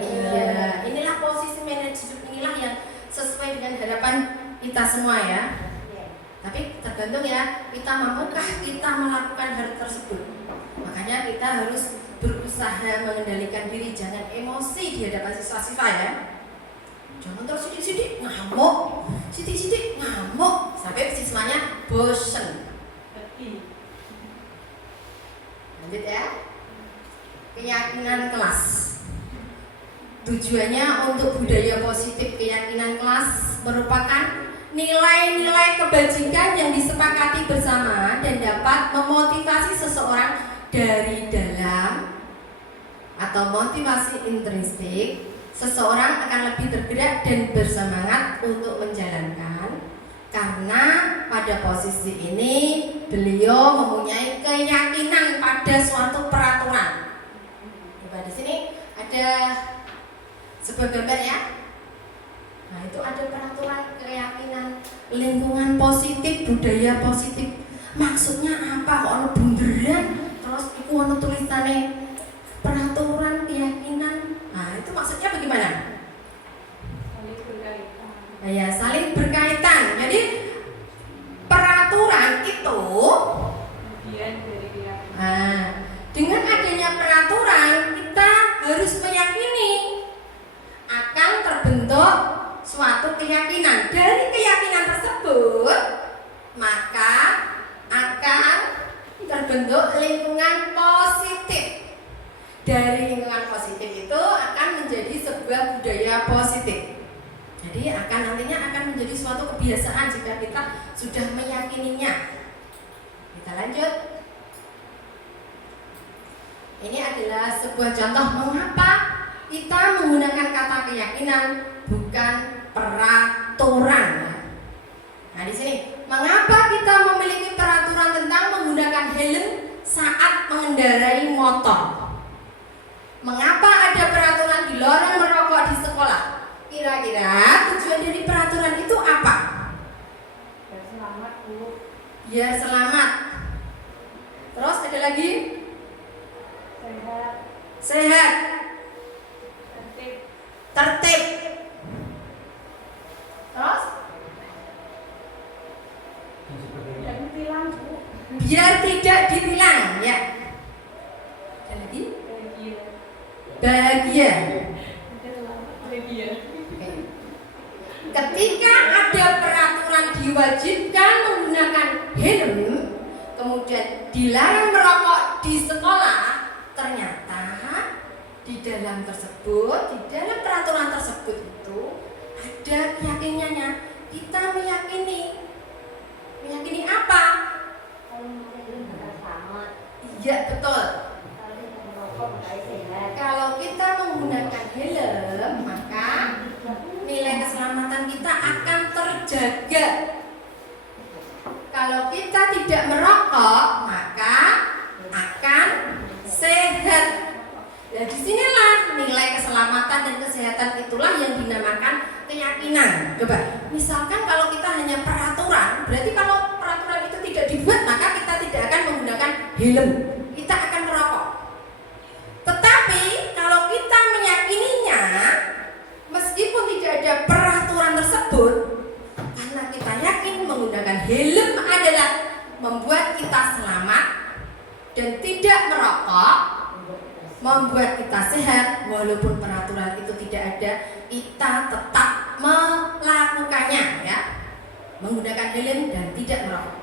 Iya, inilah posisi manajer, inilah yang sesuai dengan harapan kita semua ya. Tapi tergantung ya, kita mampukah kita melakukan hal tersebut. Makanya kita harus berusaha mengendalikan diri, jangan emosi di hadapan siswa-siswa ya. Jangan terus sidik-sidik ngamuk, sidik-sidik ngamuk sampai siswanya bosen. Lanjut ya. Keyakinan kelas. Tujuannya untuk budaya positif. Keyakinan kelas merupakan nilai-nilai kebajikan yang disepakati bersama dan dapat memotivasi seseorang dari dalam atau motivasi intrinsik. Seseorang akan lebih tergerak dan bersemangat untuk menjalankan, karena pada posisi ini beliau mempunyai keyakinan pada suatu peraturan. Coba di sini ada sebuah gambar ya. Nah, itu ada peraturan, keyakinan, lingkungan positif, budaya positif. Maksudnya apa? Kok ono bunderan terus iku ono tulisannya peraturan, keyakinan. Nah, itu maksudnya bagaimana? saling berkaitan. Nah, ya, saling berkaitan. Jadi peraturan itu Bagian dari keyakinan. nah, dengan adanya peraturan kita harus meyakini akan terbentuk suatu keyakinan. Dari keyakinan tersebut maka akan terbentuk lingkungan positif. Dari lingkungan positif itu akan menjadi sebuah budaya positif. Jadi nantinya akan menjadi suatu kebiasaan jika kita sudah meyakininya. Kita lanjut. Ini adalah sebuah contoh mengapa kita menggunakan kata keyakinan bukan peraturan. Nah, di sini mengapa kita memiliki peraturan tentang menggunakan helm saat mengendarai motor? Mengapa ada peraturan dilarang merokok di sekolah? Kira-kira tujuan dari peraturan itu apa? Biar selamat, Bu. Biar selamat. Terus ada lagi? Sehat, Sehat, tertib, tertib. Terus? biar tidak ditilang ya. Ada lagi? Bahagia. Ketika ada peraturan diwajibkan menggunakan helm, kemudian dilarang merokok di sekolah, ternyata di dalam peraturan tersebut itu ada keyakinannya. Kita meyakini apa? Iya betul. Kalau kita menggunakan helm, maka nilai keselamatan kita akan terjaga. Kalau kita tidak merokok, maka akan sehat. Ya, disinilah nilai keselamatan dan kesehatan itulah yang dinamakan keyakinan. Coba, misalkan kalau kita hanya peraturan, berarti kalau peraturan itu tidak dibuat, maka kita tidak akan menggunakan helm. Kita akan merokok. Tetapi kalau kita meyakininya, meskipun tidak ada peraturan tersebut, karena kita yakin menggunakan helm adalah membuat kita selamat dan tidak merokok, membuat kita sehat, walaupun peraturan itu tidak ada, kita tetap melakukannya ya, menggunakan helm dan tidak merokok.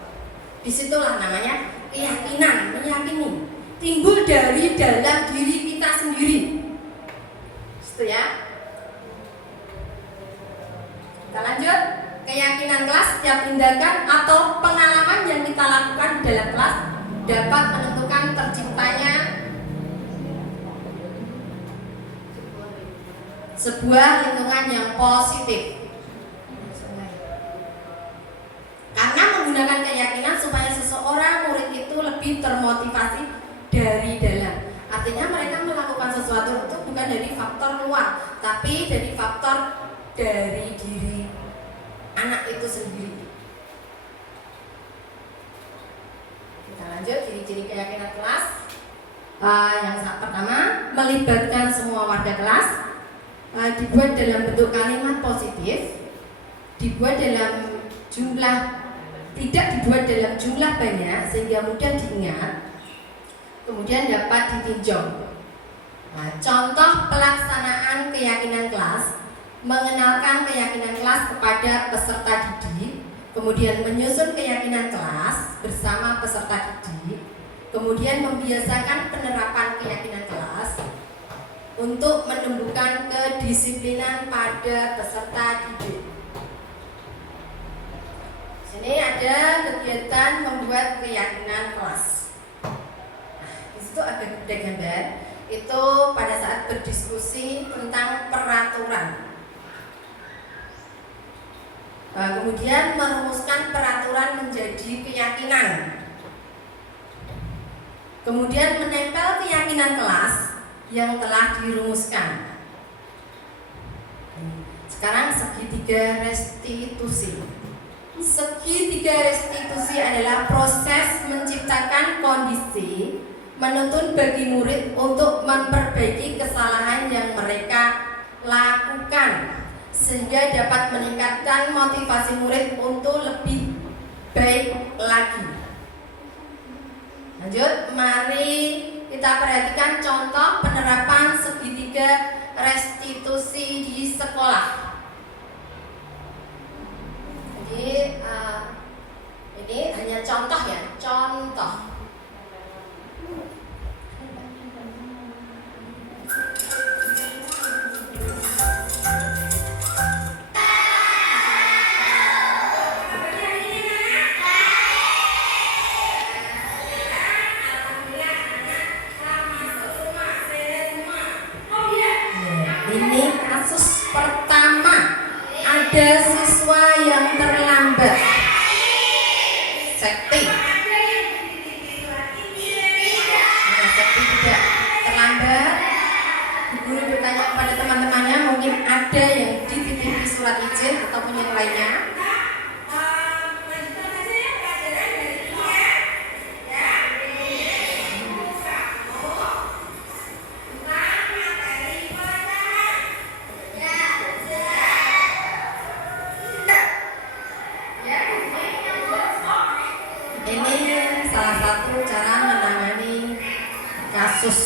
Disitulah namanya keyakinan, meyakini, timbul dari dalam diri kita sendiri. Itu ya. Kita lanjut. Keyakinan kelas, setiap tindakan atau pengalaman yang kita lakukan di dalam kelas dapat menentukan terciptanya sebuah lingkungan yang positif. Karena menggunakan keyakinan supaya seseorang murid itu lebih termotivasi dari dalam. Artinya mereka melakukan sesuatu itu bukan dari faktor luar, tapi dari faktor dari diri anak itu sendiri. Kita lanjut ciri-ciri keyakinan kelas. Yang pertama, melibatkan semua warga kelas. Dibuat dalam bentuk kalimat positif, dibuat dalam jumlah, tidak dibuat dalam jumlah banyak sehingga mudah diingat, kemudian dapat ditinjau. Contoh pelaksanaan keyakinan kelas: mengenalkan keyakinan kelas kepada peserta didik, kemudian menyusun keyakinan kelas bersama peserta didik, kemudian membiasakan penerapan keyakinan kelas untuk menumbuhkan kedisiplinan pada peserta didik. Sini ada kegiatan membuat keyakinan kelas. Di situ ada gambar. Itu pada saat berdiskusi tentang peraturan. Kemudian merumuskan peraturan menjadi keyakinan. Kemudian menempel keyakinan kelas yang telah dirumuskan. Sekarang segitiga restitusi. Segitiga restitusi adalah proses menciptakan kondisi menuntun bagi murid untuk memperbaiki kesalahan yang mereka lakukan sehingga dapat meningkatkan motivasi murid untuk lebih baik lagi. Lanjut, mari kita perhatikan contoh penerapan segitiga restitusi di sekolah. Jadi ini hanya contoh ya, contoh. Ini kasus pertama, ada siswa yang terlambat. Sekti. Sekti tidak terlambat. Guru bertanya kepada teman-temannya, mungkin ada yang dititipi surat izin ataupun yang lainnya. salah satu cara menangani kasus.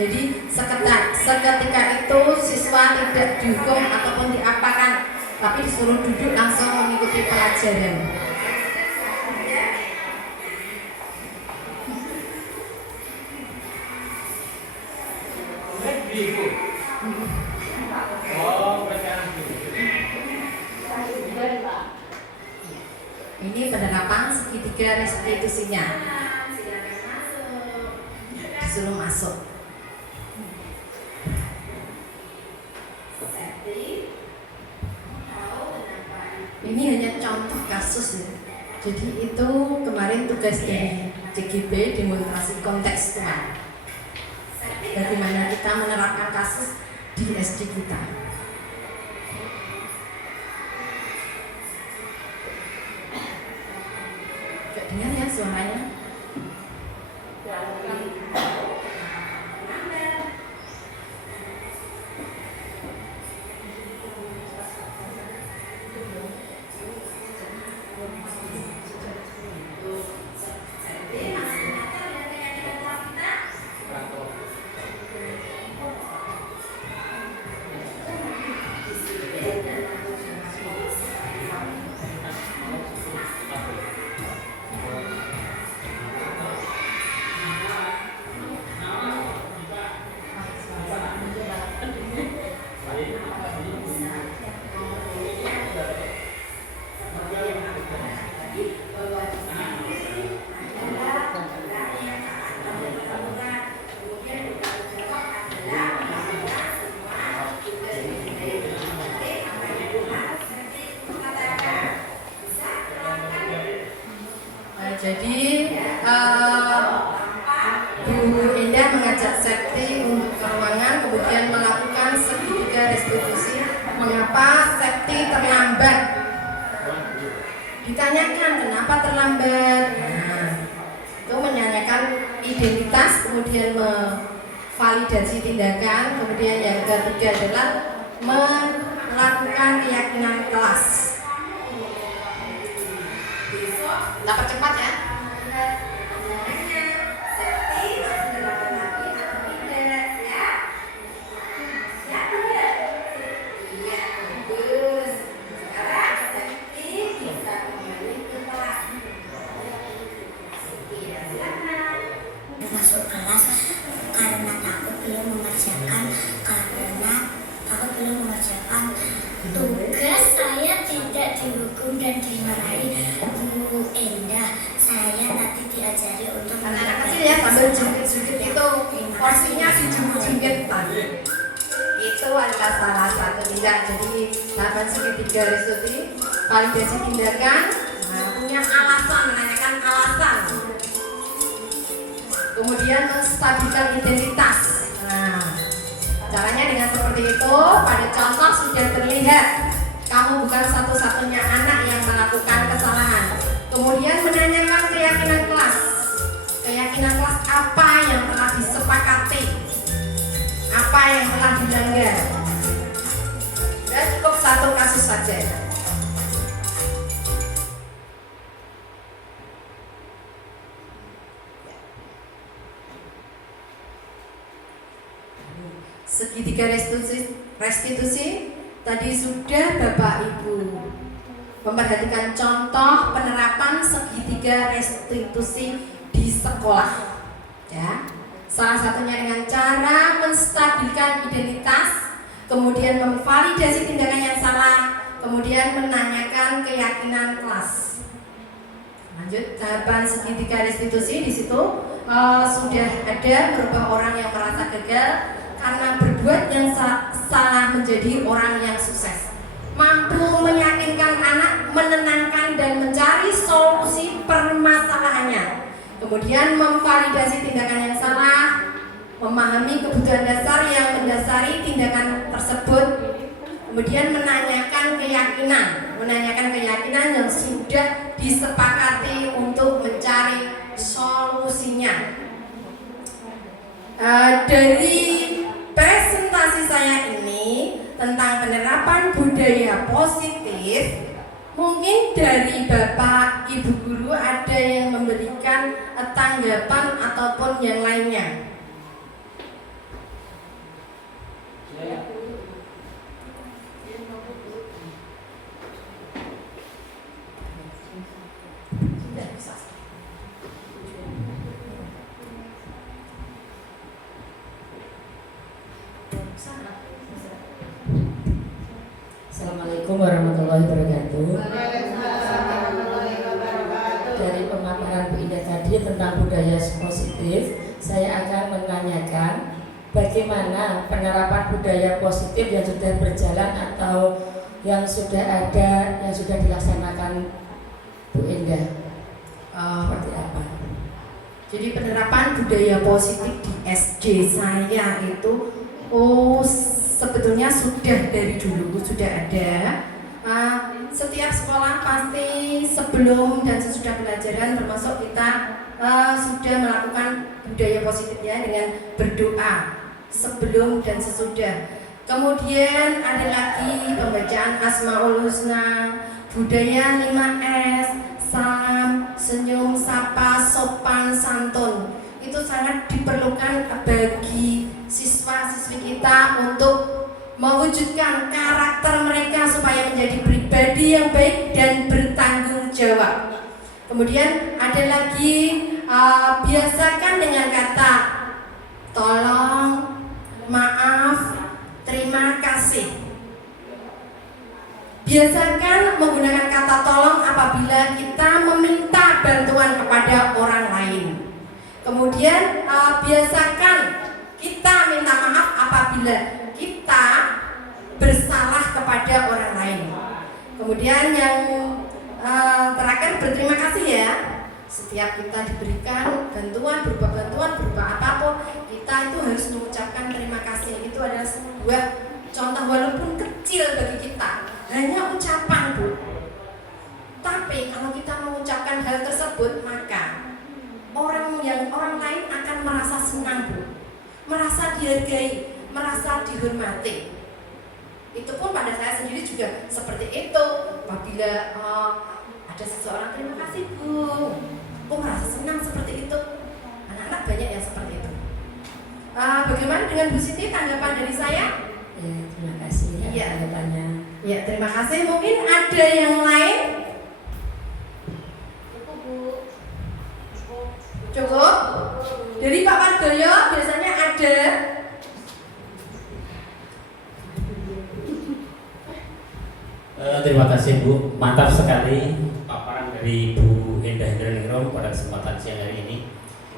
Jadi seketika itu siswa tidak dihukum ataupun diapakan, tapi disuruh duduk langsung mengikuti pelajaran. Ini penerapan segitiga restitusinya. Disuruh masuk. Ini hanya contoh kasus ya. Jadi itu kemarin tugas dari CGB demonstrasi kontekstual. Bagaimana kita menerapkan kasus di SD kita. Gak dengar ya suaranya? Jadi Bu Indah mengajak Septi untuk ke ruangan, kemudian melakukan segitiga restitusi. Mengapa Septi terlambat? Ditanyakan kenapa terlambat. Nah, itu menanyakan identitas, kemudian memvalidasi tindakan, kemudian yang ketiga adalah melakukan keyakinan kelas. Dapat cepat ya. Masuk kelas karena aku belum mengerjakan tugas. Saya tidak dihukum dan dimarahi Bu Endah. Saya tadi diajari untuk anak kecil ya sambil jungkit-jungkit itu porsinya dijungkit tadi. Itu adalah salah satu tindak. Jadi tahapan segitiga restitusi, validasi tindakan, punya alasan, menanyakan alasan. Kemudian menstabilkan identitas. Nah, caranya dengan seperti itu. Pada contoh sudah terlihat kamu bukan satu-satunya anak yang melakukan kesalahan. Kemudian menanyakan keyakinan kelas. Keyakinan kelas apa yang telah disepakati, apa yang telah dilanggar. Dan cukup satu kasus saja. Segitiga restitusi tadi sudah Bapak Ibu memperhatikan contoh penerapan segitiga restitusi di sekolah ya. Salah satunya dengan cara menstabilkan identitas, kemudian memvalidasi tindakan yang salah, kemudian menanyakan keyakinan kelas. Lanjut tahapan segitiga restitusi. Di situ sudah ada beberapa orang yang merasa gagal karena berbuat yang salah menjadi orang yang sukses, mampu meyakinkan anak, menenangkan dan mencari solusi permasalahannya, kemudian memvalidasi tindakan yang salah, memahami kebutuhan dasar yang mendasari tindakan tersebut, kemudian menanyakan keyakinan yang sudah disepakati untuk mencari solusinya. Dari presentasi saya ini tentang penerapan budaya positif, mungkin dari Bapak Ibu guru ada yang memberikan memberikan tanggapan ataupun yang lainnya. Assalamualaikum warahmatullahi wabarakatuh. Dari pemaparan Bu Indah tadi tentang budaya positif, saya akan menanyakan bagaimana penerapan budaya positif yang sudah berjalan atau yang sudah ada, yang sudah dilaksanakan Bu Indah. Seperti apa? Jadi penerapan budaya positif di SD saya itu sebetulnya sudah dari dulu sudah ada. Setiap sekolah pasti sebelum dan sesudah pelajaran termasuk kita sudah melakukan budaya positif ya dengan berdoa sebelum dan sesudah. Kemudian ada lagi pembacaan Asmaul Husna, budaya 5S, salam, senyum, sapa, sopan, santun. Itu sangat diperlukan bagi siswa-siswi kita untuk mewujudkan karakter mereka supaya menjadi pribadi yang baik dan bertanggung jawab. Kemudian ada lagi biasakan dengan kata tolong, maaf, terima kasih. Biasakan menggunakan kata tolong apabila kita meminta bantuan kepada orang lain. Kemudian biasakan kita minta maaf apabila kita bersalah kepada orang lain. Kemudian yang terakhir berterima kasih ya. Setiap kita diberikan bantuan berupa apapun, kita itu harus mengucapkan terima kasih. Itu adalah sebuah contoh walaupun kecil bagi kita, hanya ucapan Bu. Tapi kalau kita mengucapkan hal tersebut, maka orang lain akan merasa senang Bu, merasa dihargai, merasa dihormati. Itu pun pada saya sendiri juga seperti itu. Apabila ada seseorang terima kasih Bu, aku merasa senang seperti itu. Anak-anak banyak yang seperti itu. Bagaimana dengan Bu Siti, tanggapan dari saya? Ya, terima kasih ya tanggapannya. Ya, terima kasih. Mungkin ada yang lain? Cukup? Dari Pak Wardoyo biasanya ada. Terima kasih Bu, mantap sekali paparan dari Bu Indah Hendraningrum pada kesempatan siang hari ini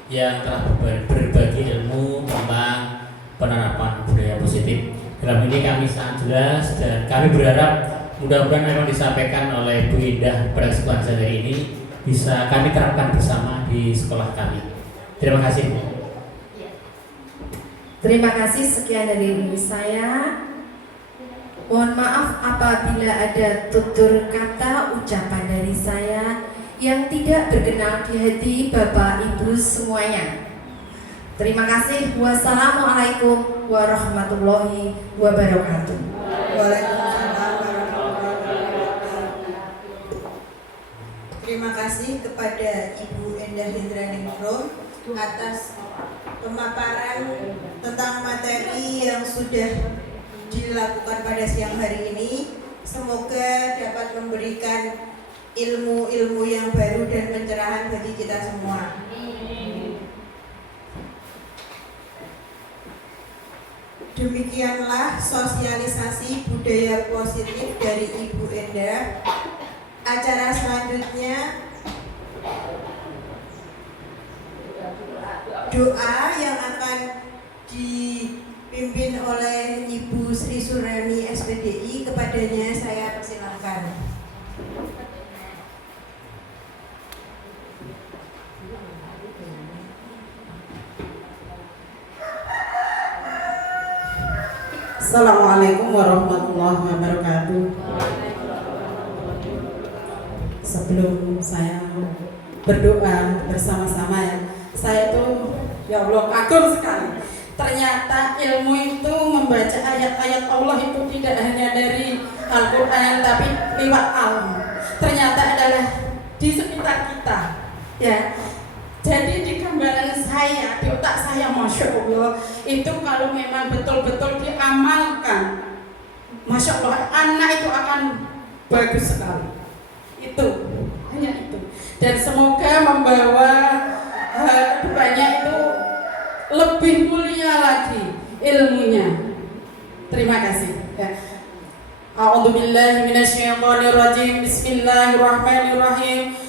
yang telah berbagi ilmu tentang penerapan budaya positif. Dalam ini kami sangat jelas dan kami berharap mudah-mudahan memang disampaikan oleh Bu Indah pada kesempatan siang hari ini bisa kami terapkan bersama di sekolah kami. Terima kasih Bu. Terima kasih, sekian dari saya. Mohon maaf apabila ada tutur kata ucapan dari saya yang tidak berkenan di hati Bapak Ibu semuanya. Terima kasih. Wassalamualaikum warahmatullahi wabarakatuh. Waalaikumsalam warahmatullahi wabarakatuh. Terima kasih kepada Ibu Endah Hendraningrum atas pemaparan tentang materi yang sudah dilakukan pada siang hari ini. Semoga dapat memberikan ilmu-ilmu yang baru dan pencerahan bagi kita semua. Demikianlah sosialisasi budaya positif dari Ibu Endah. Acara selanjutnya doa yang akan dipimpin oleh Ibu Sri Surani SPDI. Kepadanya saya persilakan. Assalamualaikum warahmatullahi wabarakatuh. Sebelum saya berdoa bersama-sama ya, saya tuh ya Allah kagum sekali. Ternyata ilmu itu membaca ayat-ayat Allah itu tidak hanya dari Al-Quran tapi lewat alam. Ternyata adalah di sekitar kita ya. Jadi di gambaran saya, di otak saya, Masya Allah, itu kalau memang betul-betul diamalkan, Masya Allah, anak itu akan bagus sekali. Itu, hanya itu. Dan semoga membawa kedepannya itu lebih mulia lagi ilmunya. Terima kasih. A'udzubillahi minasyaitonirrajim. Bismillahirrahmanirrahim.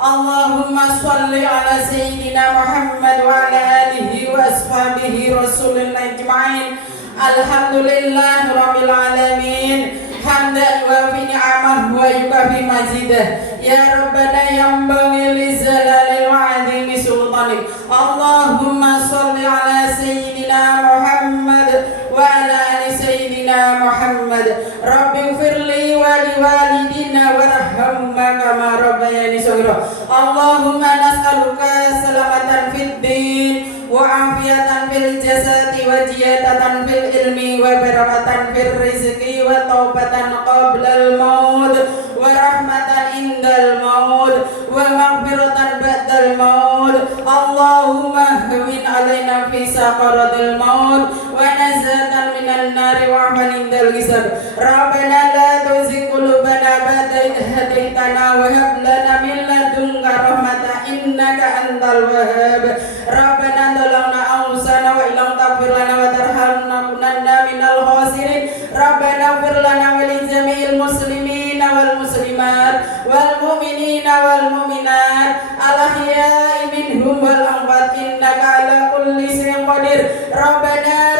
Allahumma shalli ala sayyidina Muhammad wa ala alihi wa ashabihi rasulillah ajma'in. Alhamdulillahi rabbil alamin. Hamdan wa fi ni'amah wa yukafi mazidah. Ya Rabbana yanbaghi li zalalil wa'adimi sultanik. Allahumma shalli ala sayyidina Muhammad wa ala ali sayyidina Muhammad. Rabbi firli wa liwalidina warhamma kama rabbayani shaghira. Allahumma nas'aluka salamatan fid din wa afiyatan fil jasadi wa ziyadatan fil ilmi wa barakatan fil rizqi wa taubatan qabla al maut wa rahmatan indal maut wa maghfiratan ba'dal maut. Allahumma hawin alaina fi saqaratil maut wa nazatan minan nari wa indal hisab. Rabbana la tuzigh qulubana ba'da idh hadaytana wa hab lana min ladunka rahmatan innaka antal wahhab. Rabbana tolongna ausana wa ilam taghfir lana wa tarhamna kunanna minal khasirin. Rabbana ighfir lana wa li jami'il muslimina wal muslimat wal mu'minina wal mu'minat al ahya'i minhum wal amwat innaka ala kulli shay'in qadir. Rabbana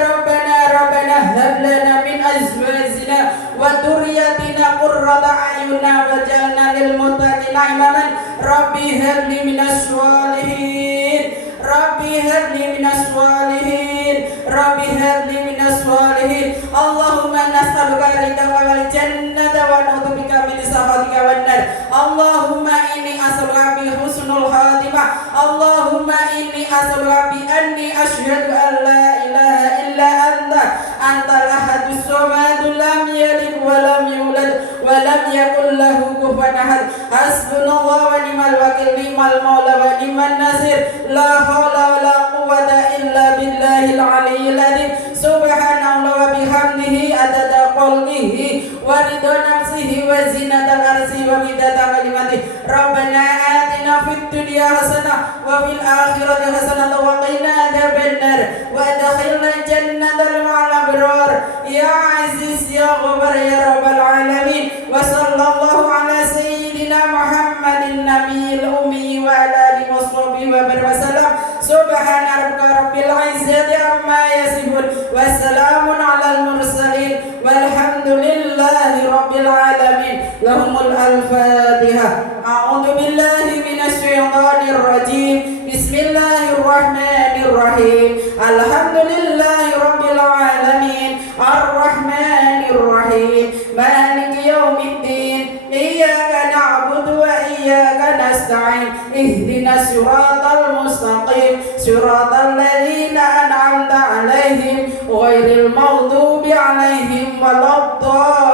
hab lana min azwajina wa dhurriyyatina qurrata a'yunin waj'alna lil muttaqina imaman. Rabbi hab li minas sholihin. Rabbi habli minas sholihin. Rabbi habli minas sholihin. Allahumma nas'aluka ridhaka wal jannata wa na'udzubika min sakhatika wan nar. Allahumma inni as'aluka bi husnul khatimah. Allahumma inni as'aluka bi anni asyhadu an la ilaha illa anta antal ahadus samad lam yalid wa lam yulad wa lam yakul lahu kufuwan ahad. Hasbunallahu wa ni'mal wakil, ni'mal maula wa ni'man nasir. La haula wa la quwwata illa billahil aliyyil azim. Subhanallah wa bihamdihi adada khalqihi wa ridha nafsihi wa zinatal arsy wa midada kalimatihi. Rabbana atina fid dunya hasanah wa fil akhirati hasanah wa qina adzabannar wa adkhilna jannatal ma'al abrar. Ya aziz ya ghaffar ya rabbal alamin. Wa sallallahu ala sayyidina Muhammadin nabiyil ummi wa ala alihi washabihi wa barakasallam. Subhana rabbika rabbil izzati amma yasifun wa salamun alal mursalin walhamdulillahi rabbil alamin. Lahumul al-fatihah. A'udzu billahi minasy syaithanir rajim. Bismillahirrahmanirrahim. Alhamdulillahi rabbil alamin. Ar-rahmanir rahim. Maliki yaumiddin. Iyyaka na'budu wa iyyaka nasta'in. Ihdinas siratal mustaqim. Siratal ladzina an'amta 'alaihim ghairil maghdubi 'alaihim waladdallin.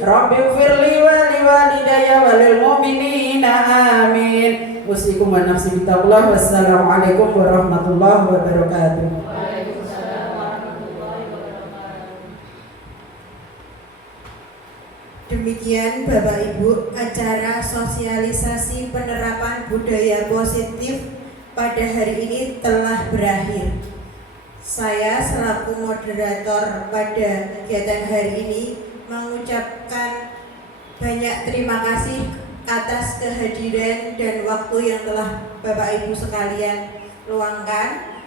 Rabbighfirli wa liwalidayya wa lil mu'minina amin. Usikum wa nafsi bittaqullah. Wassalamualaikum warahmatullahi wabarakatuh. Demikian Bapak Ibu acara sosialisasi penerapan budaya positif pada hari ini telah berakhir. Saya selaku moderator pada kegiatan hari ini mengucapkan banyak terima kasih atas kehadiran dan waktu yang telah Bapak Ibu sekalian luangkan.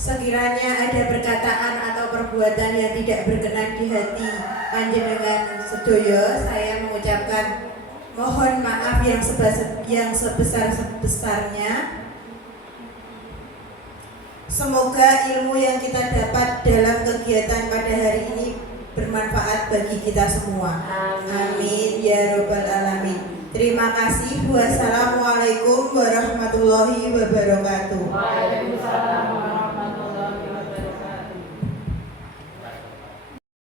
Sekiranya ada perkataan atau perbuatan yang tidak berkenan di hati panjenengan sedaya, saya mengucapkan mohon maaf yang sebesar-besarnya. Semoga ilmu yang kita dapat dalam kegiatan pada hari ini bermanfaat bagi kita semua. Amin ya rabbal alamin. Terima kasih. Wassalamualaikum warahmatullahi wabarakatuh.